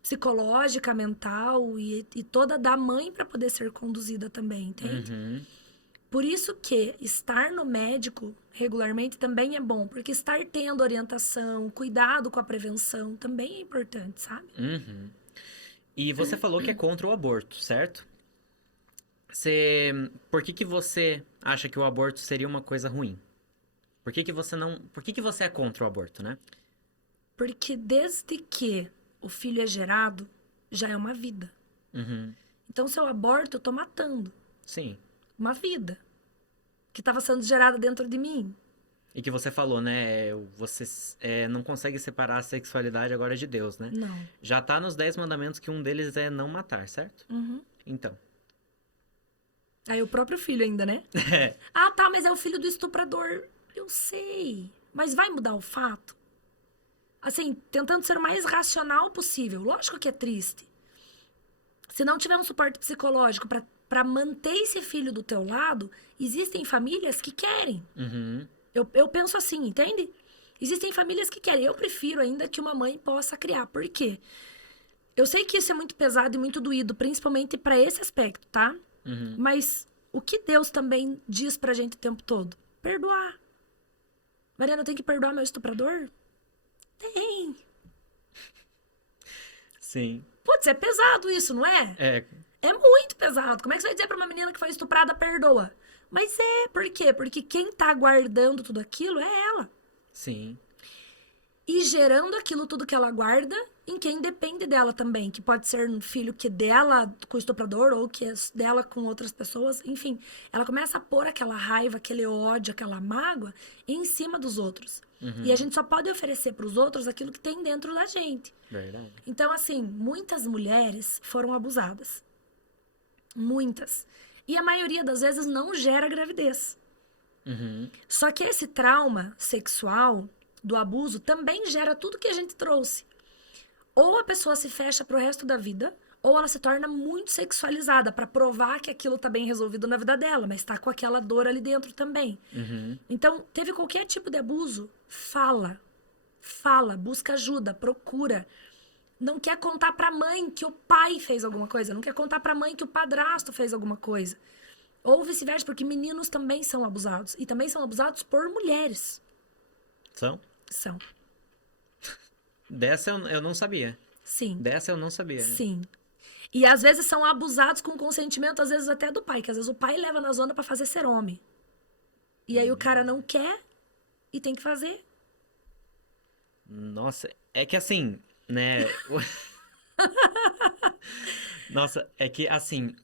psicológica, mental e toda da mãe para poder ser conduzida também, entende? Uhum. Por isso que estar no médico regularmente também é bom, porque estar tendo orientação, cuidado com a prevenção também é importante, sabe? Uhum. E você falou que é contra o aborto, certo? Por que você acha que o aborto seria uma coisa ruim? Por que você não... Por que você é contra o aborto, né? Porque desde que o filho é gerado, já é uma vida. Uhum. Então, se eu aborto, eu tô matando Sim. uma vida que estava sendo gerada dentro de mim. E que você falou, né? Você não consegue separar a sexualidade agora de Deus, né? Não. Já tá nos 10 mandamentos que um deles é não matar, certo? Uhum. Então. Aí o próprio filho ainda, né? Ah, tá, mas é o filho do estuprador. Eu sei. Mas vai mudar o fato? Assim, tentando ser o mais racional possível. Lógico que é triste. Se não tiver um suporte psicológico pra manter esse filho do teu lado, existem famílias que querem. Uhum. Eu penso assim, entende? Existem famílias que querem. Eu prefiro ainda que uma mãe possa criar. Por quê? Eu sei que isso é muito pesado e muito doído, principalmente pra esse aspecto, tá? Uhum. Mas o que Deus também diz pra gente o tempo todo? Perdoar. Mariana, eu tenho que perdoar meu estuprador? Tem. Sim. Putz, é pesado isso, não é? É. É muito pesado. Como é que você vai dizer pra uma menina que foi estuprada, perdoa? Mas por quê? Porque quem tá guardando tudo aquilo é ela. Sim. E gerando aquilo tudo que ela guarda em quem depende dela também. Que pode ser um filho que é dela com o estuprador ou que é dela com outras pessoas. Enfim, ela começa a pôr aquela raiva, aquele ódio, aquela mágoa em cima dos outros. Uhum. E a gente só pode oferecer pros outros aquilo que tem dentro da gente. Verdade. Então, assim, muitas mulheres foram abusadas. Muitas. E a maioria das vezes não gera gravidez. Uhum. Só que esse trauma sexual do abuso também gera tudo que a gente trouxe. Ou a pessoa se fecha pro resto da vida, ou ela se torna muito sexualizada pra provar que aquilo tá bem resolvido na vida dela, mas tá com aquela dor ali dentro também. Uhum. Então, teve qualquer tipo de abuso, fala. Fala, busca ajuda, procura. Não quer contar pra mãe que o pai fez alguma coisa, não quer contar pra mãe que o padrasto fez alguma coisa. Ou vice-versa, porque meninos também são abusados. E também são abusados por mulheres. São? São. Dessa eu não sabia. Sim. Dessa eu não sabia. Sim. E às vezes são abusados com consentimento, às vezes até do pai, que às vezes o pai leva na zona pra fazer ser homem. E aí o cara não quer e tem que fazer. Nossa, é que assim, né? Nossa, é que assim,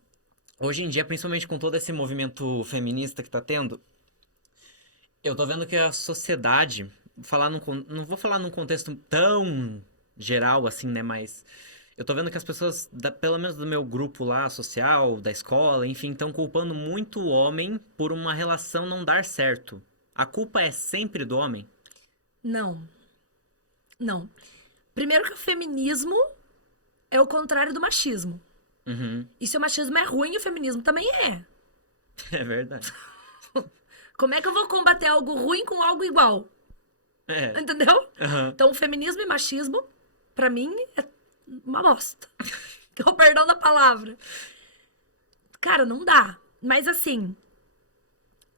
hoje em dia, principalmente com todo esse movimento feminista que tá tendo, eu tô vendo que a sociedade, não vou falar num contexto tão geral assim, né? Mas eu tô vendo que as pessoas, pelo menos do meu grupo lá, social, da escola, enfim, estão culpando muito o homem por uma relação não dar certo. A culpa é sempre do homem? Não. Não. Primeiro que o feminismo é o contrário do machismo. Uhum. E se o machismo é ruim, o feminismo também é. É verdade. Como é que eu vou combater algo ruim com algo igual? É. Entendeu? Aham. Então, feminismo e machismo, pra mim, é uma bosta. Com o perdão da palavra. Cara, não dá. Mas assim,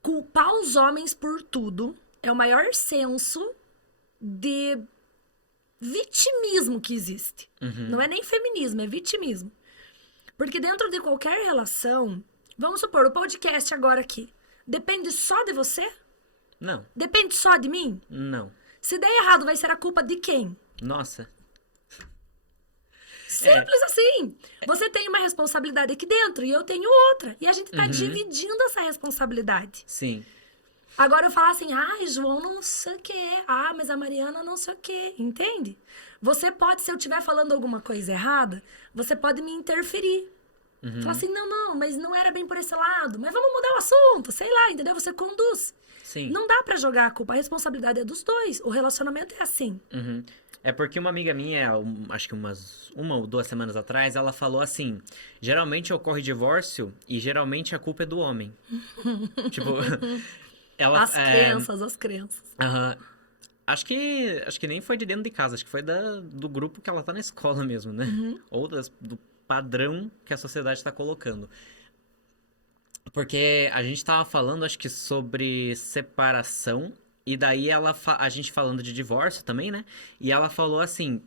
culpar os homens por tudo é o maior senso de vitimismo que existe. Não é nem feminismo, é vitimismo. Porque dentro de qualquer relação, vamos supor, o podcast agora aqui, depende só de você? Não, Depende só de mim? não. Se der errado, vai ser a culpa de quem? Nossa. Simples assim. Você tem uma responsabilidade aqui dentro e eu tenho outra. E a gente tá dividindo essa responsabilidade. Sim. Agora eu falar assim, ai, João não sei o quê. Ah, mas a Mariana não sei o quê. Entende? Você pode, se eu estiver falando alguma coisa errada, você pode me interferir. Falar assim, não, mas não era bem por esse lado. Mas vamos mudar o assunto, sei lá, entendeu? Você conduz. Sim. Não dá pra jogar a culpa, a responsabilidade é dos dois. O relacionamento é assim. Uhum. É porque uma amiga minha, acho que uma ou 2 semanas atrás, ela falou assim: geralmente ocorre divórcio e geralmente a culpa é do homem. Tipo, ela. As crenças. Aham. Acho que nem foi de dentro de casa, acho que foi do grupo que ela tá na escola mesmo, né? Ou do padrão que a sociedade tá colocando. Porque a gente tava falando, acho que sobre separação, e daí a gente falando de divórcio também, né? E ela falou assim: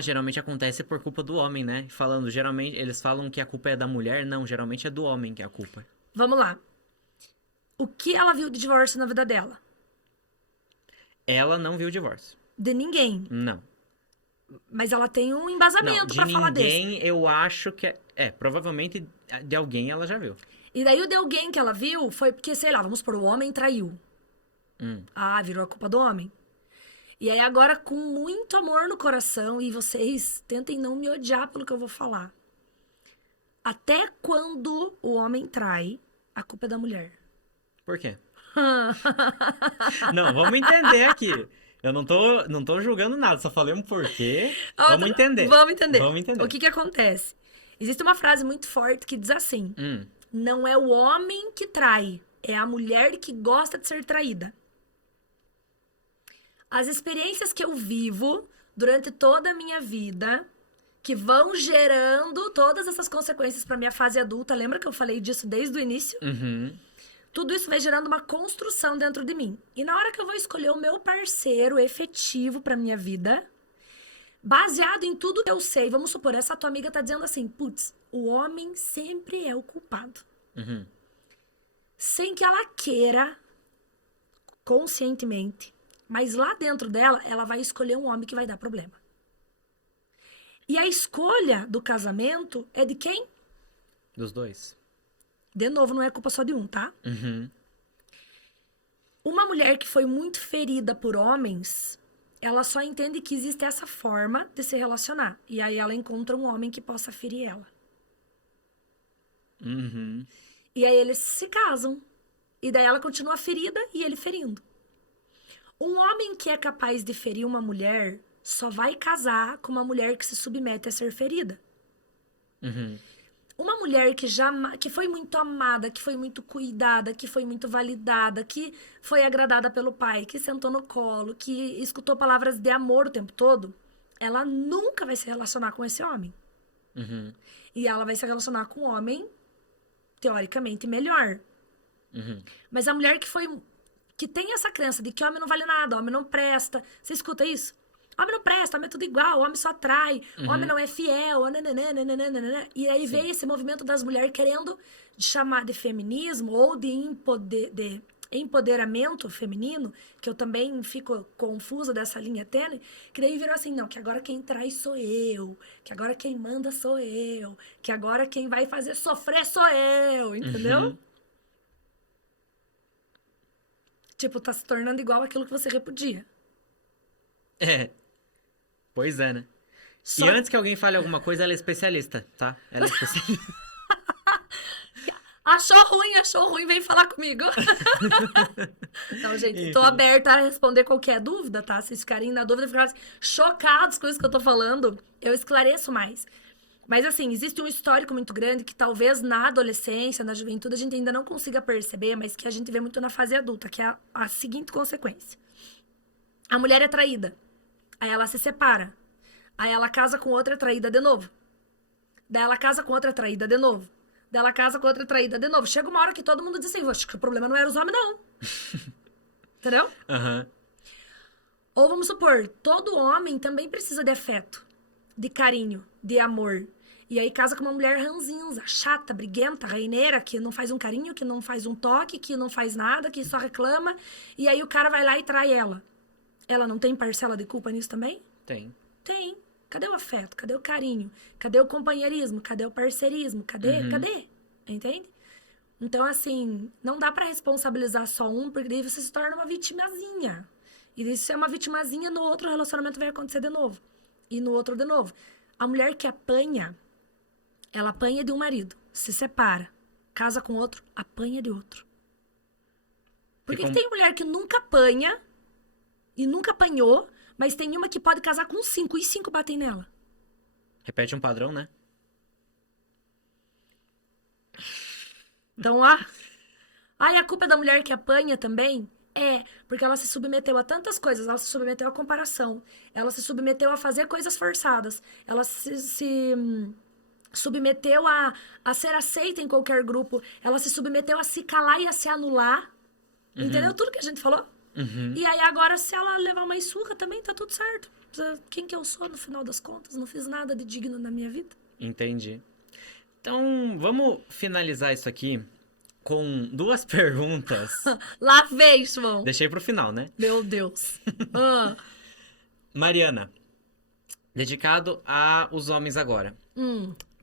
geralmente acontece por culpa do homem, né? Falando, geralmente, eles falam que a culpa é da mulher, não, geralmente é do homem que é a culpa. Vamos lá. O que ela viu de divórcio na vida dela? Ela não viu o divórcio. De ninguém. Não. Mas ela tem um Não, embasamento de pra falar desse. ninguém eu acho que provavelmente de alguém ela já viu. E daí o de alguém que ela viu foi porque, sei lá, vamos supor, o homem traiu. Ah, virou a culpa do homem. E aí agora, com muito amor no coração, e vocês tentem não me odiar pelo que eu vou falar. Até quando o homem trai, a culpa é da mulher. Por quê? Não, vamos entender aqui. Eu não tô julgando nada, só falei um porquê. Vamos entender. Vamos entender. Vamos entender. O que acontece? Existe uma frase muito forte que diz assim: não é o homem que trai, é a mulher que gosta de ser traída. As experiências que eu vivo durante toda a minha vida, que vão gerando todas essas consequências para minha fase adulta, lembra que eu falei disso desde o início? Tudo isso vai gerando uma construção dentro de mim. E na hora que eu vou escolher o meu parceiro efetivo para minha vida, baseado em tudo que eu sei, vamos supor, essa tua amiga tá dizendo assim, putz, o homem sempre é o culpado. Sem que ela queira, conscientemente, mas lá dentro dela, ela vai escolher um homem que vai dar problema. E a escolha do casamento é de quem? Dos dois. De novo, não é culpa só de um, tá? Uma mulher que foi muito ferida por homens, ela só entende que existe essa forma de se relacionar. E aí ela encontra um homem que possa ferir ela. E aí eles se casam. E daí ela continua ferida e ele ferindo. Um homem que é capaz de ferir uma mulher só vai casar com uma mulher que se submete a ser ferida. Uma mulher que foi muito amada, que foi muito cuidada, que foi muito validada, que foi agradada pelo pai, que sentou no colo, que escutou palavras de amor o tempo todo, ela nunca vai se relacionar com esse homem. E ela vai se relacionar com um homem, teoricamente, melhor. Mas a mulher que tem essa crença de que homem não vale nada, homem não presta. Você escuta isso? Homem não presta, homem é tudo igual, homem só trai, homem não é fiel, nananana. E aí veio esse movimento das mulheres querendo chamar de feminismo ou de empoderamento feminino, que eu também fico confusa dessa linha tênue, que daí virou assim, não, que agora quem trai sou eu, que agora quem manda sou eu, que agora quem vai fazer sofrer sou eu, entendeu? Tipo, tá se tornando igual aquilo que você repudia. Pois é, né? Só- E antes que alguém fale alguma coisa, ela é especialista, tá? Ela é especialista. Achou ruim, vem falar comigo. Não, gente, tô aberta a responder qualquer dúvida, tá? Se vocês ficarem na dúvida, ficarem chocados com isso que eu tô falando, eu esclareço mais. Mas, assim, existe um histórico muito grande que talvez na adolescência, na juventude, a gente ainda não consiga perceber, mas que a gente vê muito na fase adulta, que é a seguinte consequência. A mulher é traída. Aí ela se separa. Aí ela casa com outra traída de novo. Daí ela casa com outra traída de novo. Daí ela casa com outra traída de novo. Chega uma hora que todo mundo diz assim, acho que o problema não era os homens, não. Entendeu? Aham. Ou vamos supor, todo homem também precisa de afeto, de carinho, de amor. E aí casa com uma mulher ranzinza, chata, briguenta, raineira, que não faz um carinho, que não faz um toque, que não faz nada, que só reclama. E aí o cara vai lá e trai ela. Ela não tem parcela de culpa nisso também? Tem. Tem. Cadê o afeto? Cadê o carinho? Cadê o companheirismo? Cadê o parceirismo? Cadê? Entende? Então, assim, não dá pra responsabilizar só um, porque daí você se torna uma vitimazinha. E daí, se você é uma vitimazinha, no outro relacionamento vai acontecer de novo. E no outro de novo. A mulher que apanha, ela apanha de um marido, se separa, casa com outro, apanha de outro. Por que tem mulher que nunca apanha e nunca apanhou, mas tem uma que pode casar com 5 e 5 batem nela? Repete um padrão, né? Então, a culpa é da mulher que apanha também? É, porque ela se submeteu a tantas coisas. Ela se submeteu à comparação. Ela se submeteu a fazer coisas forçadas. Ela se submeteu a ser aceita em qualquer grupo. Ela se submeteu a se calar e a se anular. Entendeu tudo que a gente falou? E aí agora, se ela levar uma surra também, tá tudo certo. Quem que eu sou no final das contas? Não fiz nada de digno na minha vida. Entendi. Então, vamos finalizar isso aqui com 2 perguntas. Lá vem, João. Deixei pro final, né? Meu Deus. Mariana, dedicado aos homens agora.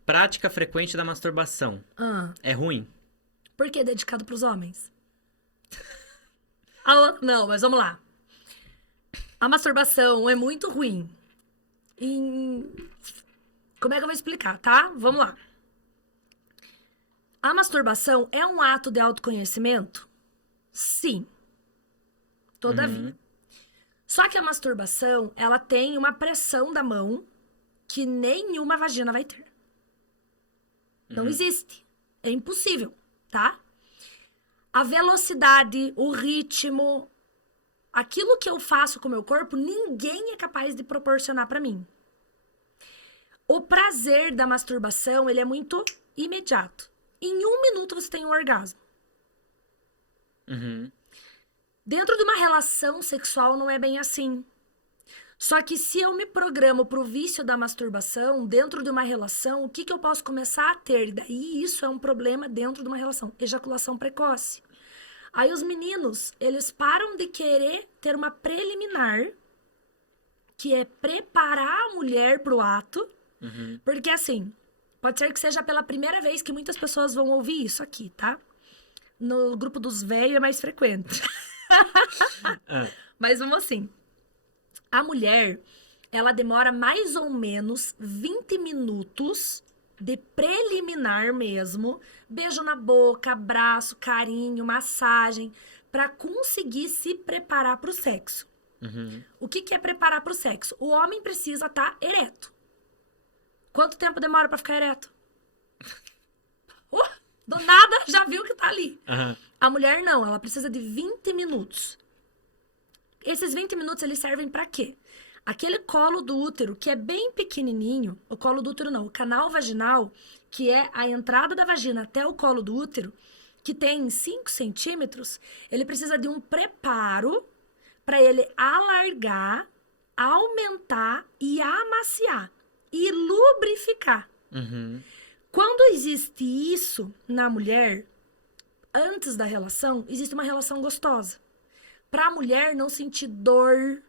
Prática frequente da masturbação. É ruim? Por que dedicado pros homens? Não, mas vamos lá. A masturbação é muito ruim. Como é que eu vou explicar, tá? Vamos lá. A masturbação é um ato de autoconhecimento? Sim. Todavia. Só que a masturbação, ela tem uma pressão da mão que nenhuma vagina vai ter. Não existe. É impossível, tá? A velocidade, o ritmo, aquilo que eu faço com o meu corpo, ninguém é capaz de proporcionar pra mim. O prazer da masturbação, ele é muito imediato. Em 1 minuto você tem um orgasmo. Dentro de uma relação sexual não é bem assim. Só que se eu me programo pro vício da masturbação, dentro de uma relação, o que eu posso começar a ter? Daí isso é um problema dentro de uma relação. Ejaculação precoce. Aí os meninos, eles param de querer ter uma preliminar, que é preparar a mulher pro ato. Porque assim, pode ser que seja pela primeira vez que muitas pessoas vão ouvir isso aqui, tá? No grupo dos velhos é mais frequente. Mas vamos assim. A mulher, ela demora mais ou menos 20 minutos de preliminar mesmo. Beijo na boca, abraço, carinho, massagem, pra conseguir se preparar pro sexo. O que é preparar pro sexo? O homem precisa estar ereto. Quanto tempo demora pra ficar ereto? Do nada, já viu que tá ali. A mulher não, ela precisa de 20 minutos. Esses 20 minutos, eles servem pra quê? Aquele colo do útero, que é bem pequenininho, o colo do útero não, o canal vaginal, que é a entrada da vagina até o colo do útero, que tem 5 centímetros, ele precisa de um preparo para ele alargar, aumentar e amaciar e lubrificar. Quando existe isso na mulher, antes da relação, existe uma relação gostosa. Para a mulher não sentir dor,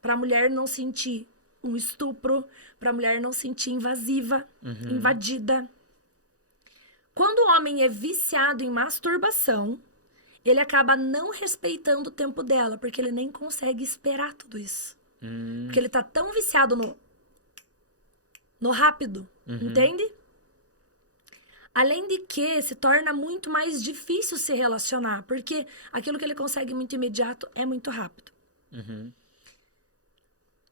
para a mulher não sentir um estupro, para a mulher não sentir invasiva, invadida. Quando o homem é viciado em masturbação, ele acaba não respeitando o tempo dela, porque ele nem consegue esperar tudo isso. Porque ele tá tão viciado no rápido, entende? Além de que se torna muito mais difícil se relacionar, porque aquilo que ele consegue muito imediato é muito rápido.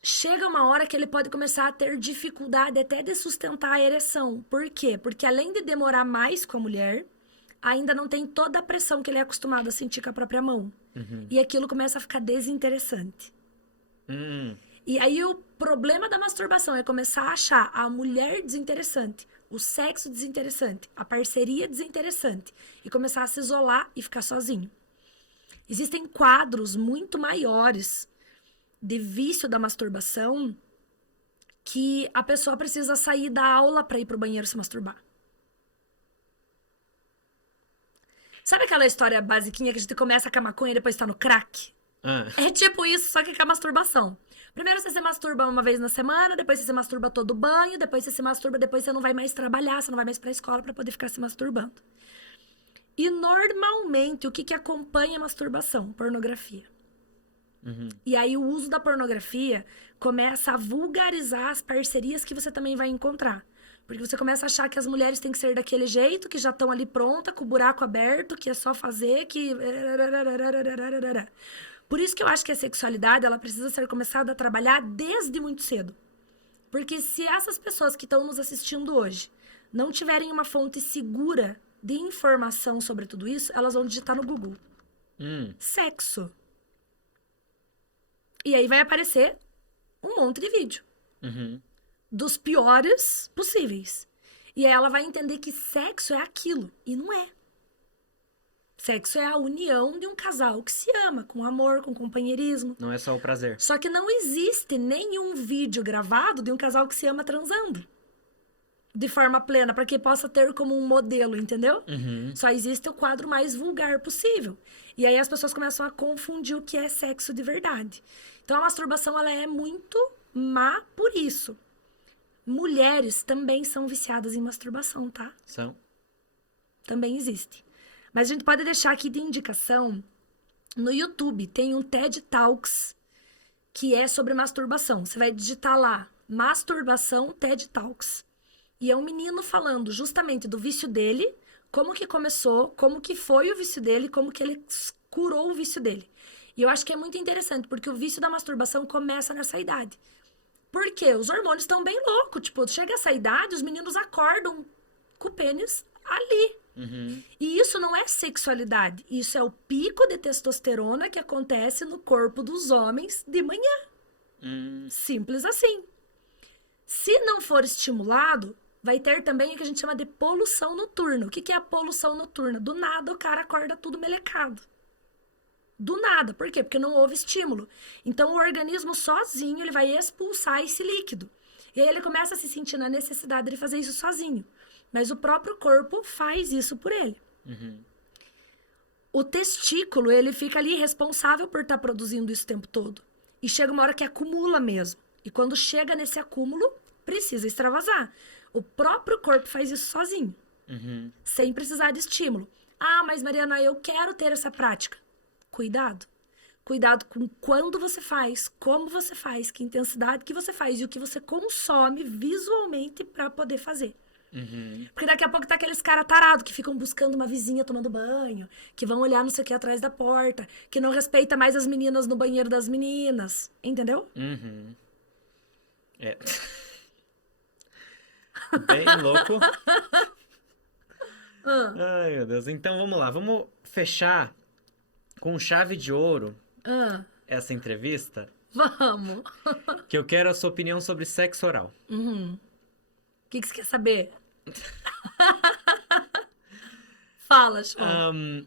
Chega uma hora que ele pode começar a ter dificuldade até de sustentar a ereção. Por quê? Porque além de demorar mais com a mulher, ainda não tem toda a pressão que ele é acostumado a sentir com a própria mão. E aquilo começa a ficar desinteressante. E aí o problema da masturbação é começar a achar a mulher desinteressante, o sexo desinteressante, a parceria desinteressante e começar a se isolar e ficar sozinho. Existem quadros muito maiores de vício da masturbação que a pessoa precisa sair da aula para ir pro banheiro se masturbar. Sabe aquela história basiquinha que a gente começa com a maconha e depois tá no crack? É tipo isso, só que com a masturbação. Primeiro você se masturba uma vez na semana, depois você se masturba todo banho, depois você se masturba, depois você não vai mais trabalhar, você não vai mais pra escola pra poder ficar se masturbando. E normalmente, o que acompanha a masturbação? Pornografia. E aí o uso da pornografia começa a vulgarizar as parcerias que você também vai encontrar. Porque você começa a achar que as mulheres têm que ser daquele jeito, que já estão ali pronta, com o buraco aberto, que é só fazer, que... Por isso que eu acho que a sexualidade, ela precisa ser começada a trabalhar desde muito cedo. Porque se essas pessoas que estão nos assistindo hoje não tiverem uma fonte segura de informação sobre tudo isso, elas vão digitar no Google. Sexo. E aí vai aparecer um monte de vídeo. Dos piores possíveis. E aí ela vai entender que sexo é aquilo. E não é. Sexo é a união de um casal que se ama, com amor, com companheirismo. Não é só o prazer. Só que não existe nenhum vídeo gravado de um casal que se ama transando. De forma plena, para que possa ter como um modelo, entendeu? Só existe o quadro mais vulgar possível. E aí as pessoas começam a confundir o que é sexo de verdade. Então a masturbação, ela é muito má por isso. Mulheres também são viciadas em masturbação, tá? São. Também existe. Mas a gente pode deixar aqui de indicação, no YouTube tem um TED Talks que é sobre masturbação. Você vai digitar lá, masturbação TED Talks. E é um menino falando justamente do vício dele, como que começou, como que foi o vício dele, como que ele curou o vício dele. E eu acho que é muito interessante, porque o vício da masturbação começa nessa idade. Por quê? Os hormônios estão bem loucos. Tipo, chega essa idade, os meninos acordam com o pênis ali. E isso não é sexualidade. Isso é o pico de testosterona que acontece no corpo dos homens de manhã. Simples assim. Se não for estimulado, vai ter também o que a gente chama de poluição noturna. O que é a poluição noturna? Do nada o cara acorda tudo melecado. Do nada. Por quê? Porque não houve estímulo. Então o organismo sozinho ele vai expulsar esse líquido. E aí ele começa a se sentir na necessidade de fazer isso sozinho. Mas o próprio corpo faz isso por ele. O testículo, ele fica ali responsável por estar produzindo isso o tempo todo. E chega uma hora que acumula mesmo. E quando chega nesse acúmulo, precisa extravasar. O próprio corpo faz isso sozinho. Sem precisar de estímulo. Ah, mas Mariana, eu quero ter essa prática. Cuidado. Cuidado com quando você faz, como você faz, que intensidade que você faz e o que você consome visualmente para poder fazer. Porque daqui a pouco tá aqueles caras tarados que ficam buscando uma vizinha tomando banho, que vão olhar não sei o que atrás da porta, que não respeita mais as meninas no banheiro das meninas. Entendeu? É. Bem louco. Ai, meu Deus. Então vamos lá. Vamos fechar com chave de ouro essa entrevista. Vamos. Que eu quero a sua opinião sobre sexo oral. O que você quer saber? Fala, João.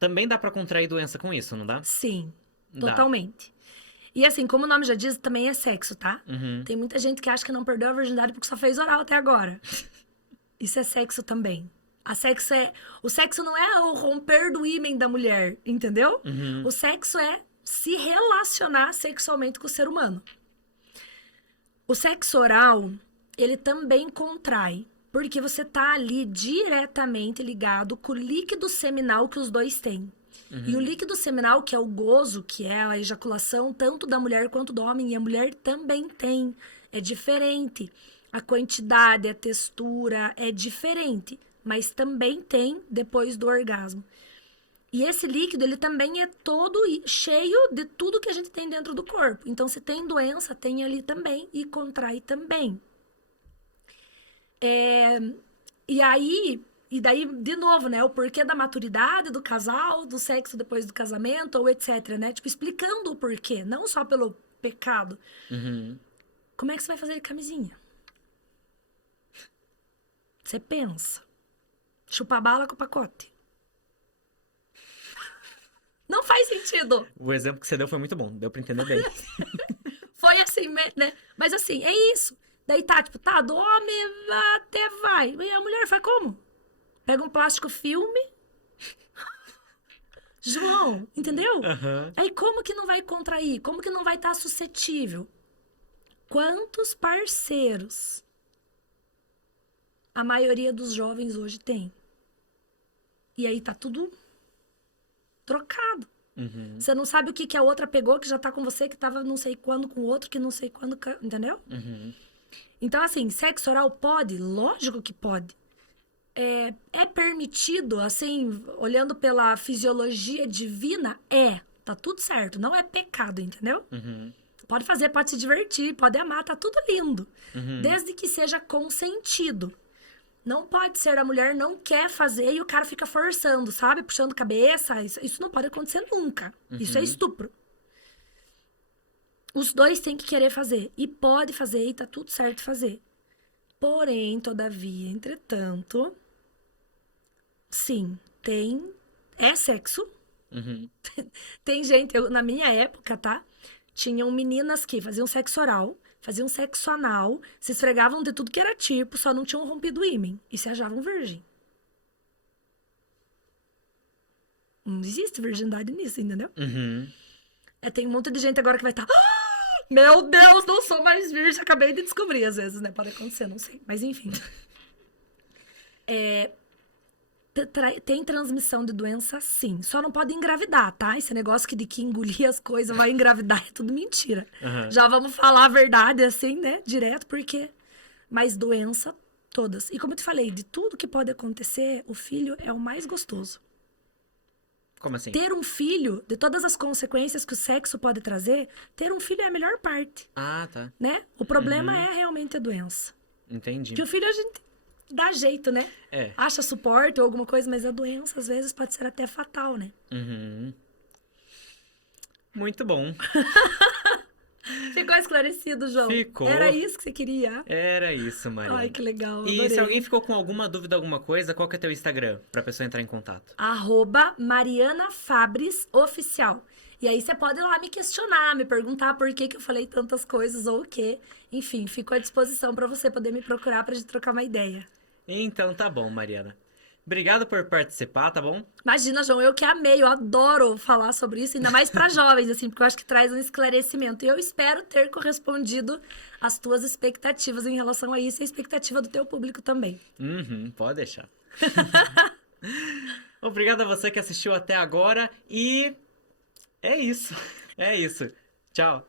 Também dá pra contrair doença com isso, não dá? Sim, Dá. totalmente. E assim, como o nome já diz, também é sexo, tá? Tem muita gente que acha que não perdeu a virgindade porque só fez oral até agora. Isso é sexo também. O sexo não é o romper do ímen da mulher, entendeu? O sexo é se relacionar sexualmente com o ser humano. O sexo oral, ele também contrai, porque você tá ali diretamente ligado com o líquido seminal que os dois têm. E o líquido seminal, que é o gozo, que é a ejaculação, tanto da mulher quanto do homem, e a mulher também tem. É diferente. A quantidade, a textura é diferente, mas também tem depois do orgasmo. E esse líquido, ele também é todo cheio de tudo que a gente tem dentro do corpo. Então, se tem doença, tem ali também e contrai também. E aí, E daí, de novo, né? O porquê da maturidade do casal, do sexo depois do casamento, ou etc, né? Tipo, explicando o porquê, não só pelo pecado. Uhum. Como é que você vai fazer de camisinha? Você pensa. Chupar bala com o pacote. Não faz sentido. O exemplo que você deu foi muito bom, deu pra entender bem. Foi assim, né? Mas assim, é isso. Daí tá, tipo, tá, do homem até vai. E a mulher faz como? Pega um plástico filme. João, entendeu? Aham. Aí como que não vai contrair? Como que não vai estar suscetível? Quantos parceiros a maioria dos jovens hoje tem? E aí tá tudo trocado. Uhum. Você não sabe o que a outra pegou, que já tá com você, que tava não sei quando com o outro, que não sei quando, entendeu? Uhum. Então, assim, sexo oral pode? Lógico que pode. É permitido, assim, olhando pela fisiologia divina? Tá tudo certo. Não é pecado, entendeu? Uhum. Pode fazer, pode se divertir, pode amar, tá tudo lindo. Uhum. Desde que seja consentido. Não pode ser a mulher não quer fazer e o cara fica forçando, sabe? Puxando cabeça. Isso não pode acontecer nunca. Isso é estupro. Os dois têm que querer fazer. E pode fazer e tá tudo certo fazer. Porém, todavia, entretanto, sim, é sexo. Uhum. Tem gente, na minha época, tá? Tinham meninas que faziam sexo oral, faziam sexo anal, se esfregavam de tudo que era tipo, só não tinham rompido o ímen e se achavam virgem. Não existe virgindade nisso, entendeu? Uhum. Tem um monte de gente agora que vai estar. Meu Deus, não sou mais virgem, acabei de descobrir, às vezes, né? Pode acontecer, não sei. Mas enfim. Tem transmissão de doença, sim. Só não pode engravidar, tá? Esse negócio de que engolir as coisas vai engravidar é tudo mentira. Uhum. Já vamos falar a verdade assim, né? Direto, porque... Mas doença, todas. E como eu te falei, de tudo que pode acontecer, o filho é o mais gostoso. Como assim? Ter um filho, de todas as consequências que o sexo pode trazer, ter um filho é a melhor parte, Ah, tá. né? O problema é realmente a doença. Entendi. Porque o filho a gente dá jeito, né? É. Acha suporte ou alguma coisa, mas a doença às vezes pode ser até fatal, né? Uhum. Muito bom. Ficou esclarecido, João? Ficou. Era isso que você queria? Era isso, Maria. Ai, que legal, E adorei. se alguém ficou com alguma dúvida, alguma coisa, qual que é teu Instagram pra pessoa entrar em contato? @MarianaFabresOficial. E aí você pode ir lá me questionar, me perguntar por que eu falei tantas coisas ou o quê. Enfim, fico à disposição pra você poder me procurar pra gente trocar uma ideia. Então tá bom, Mariana. Obrigado por participar, tá bom? Imagina, João, eu que amei, eu adoro falar sobre isso, ainda mais pra jovens, assim, porque eu acho que traz um esclarecimento. E eu espero ter correspondido às tuas expectativas em relação a isso e a expectativa do teu público também. Uhum, pode deixar. Obrigado a você que assistiu até agora e é isso. É isso. Tchau.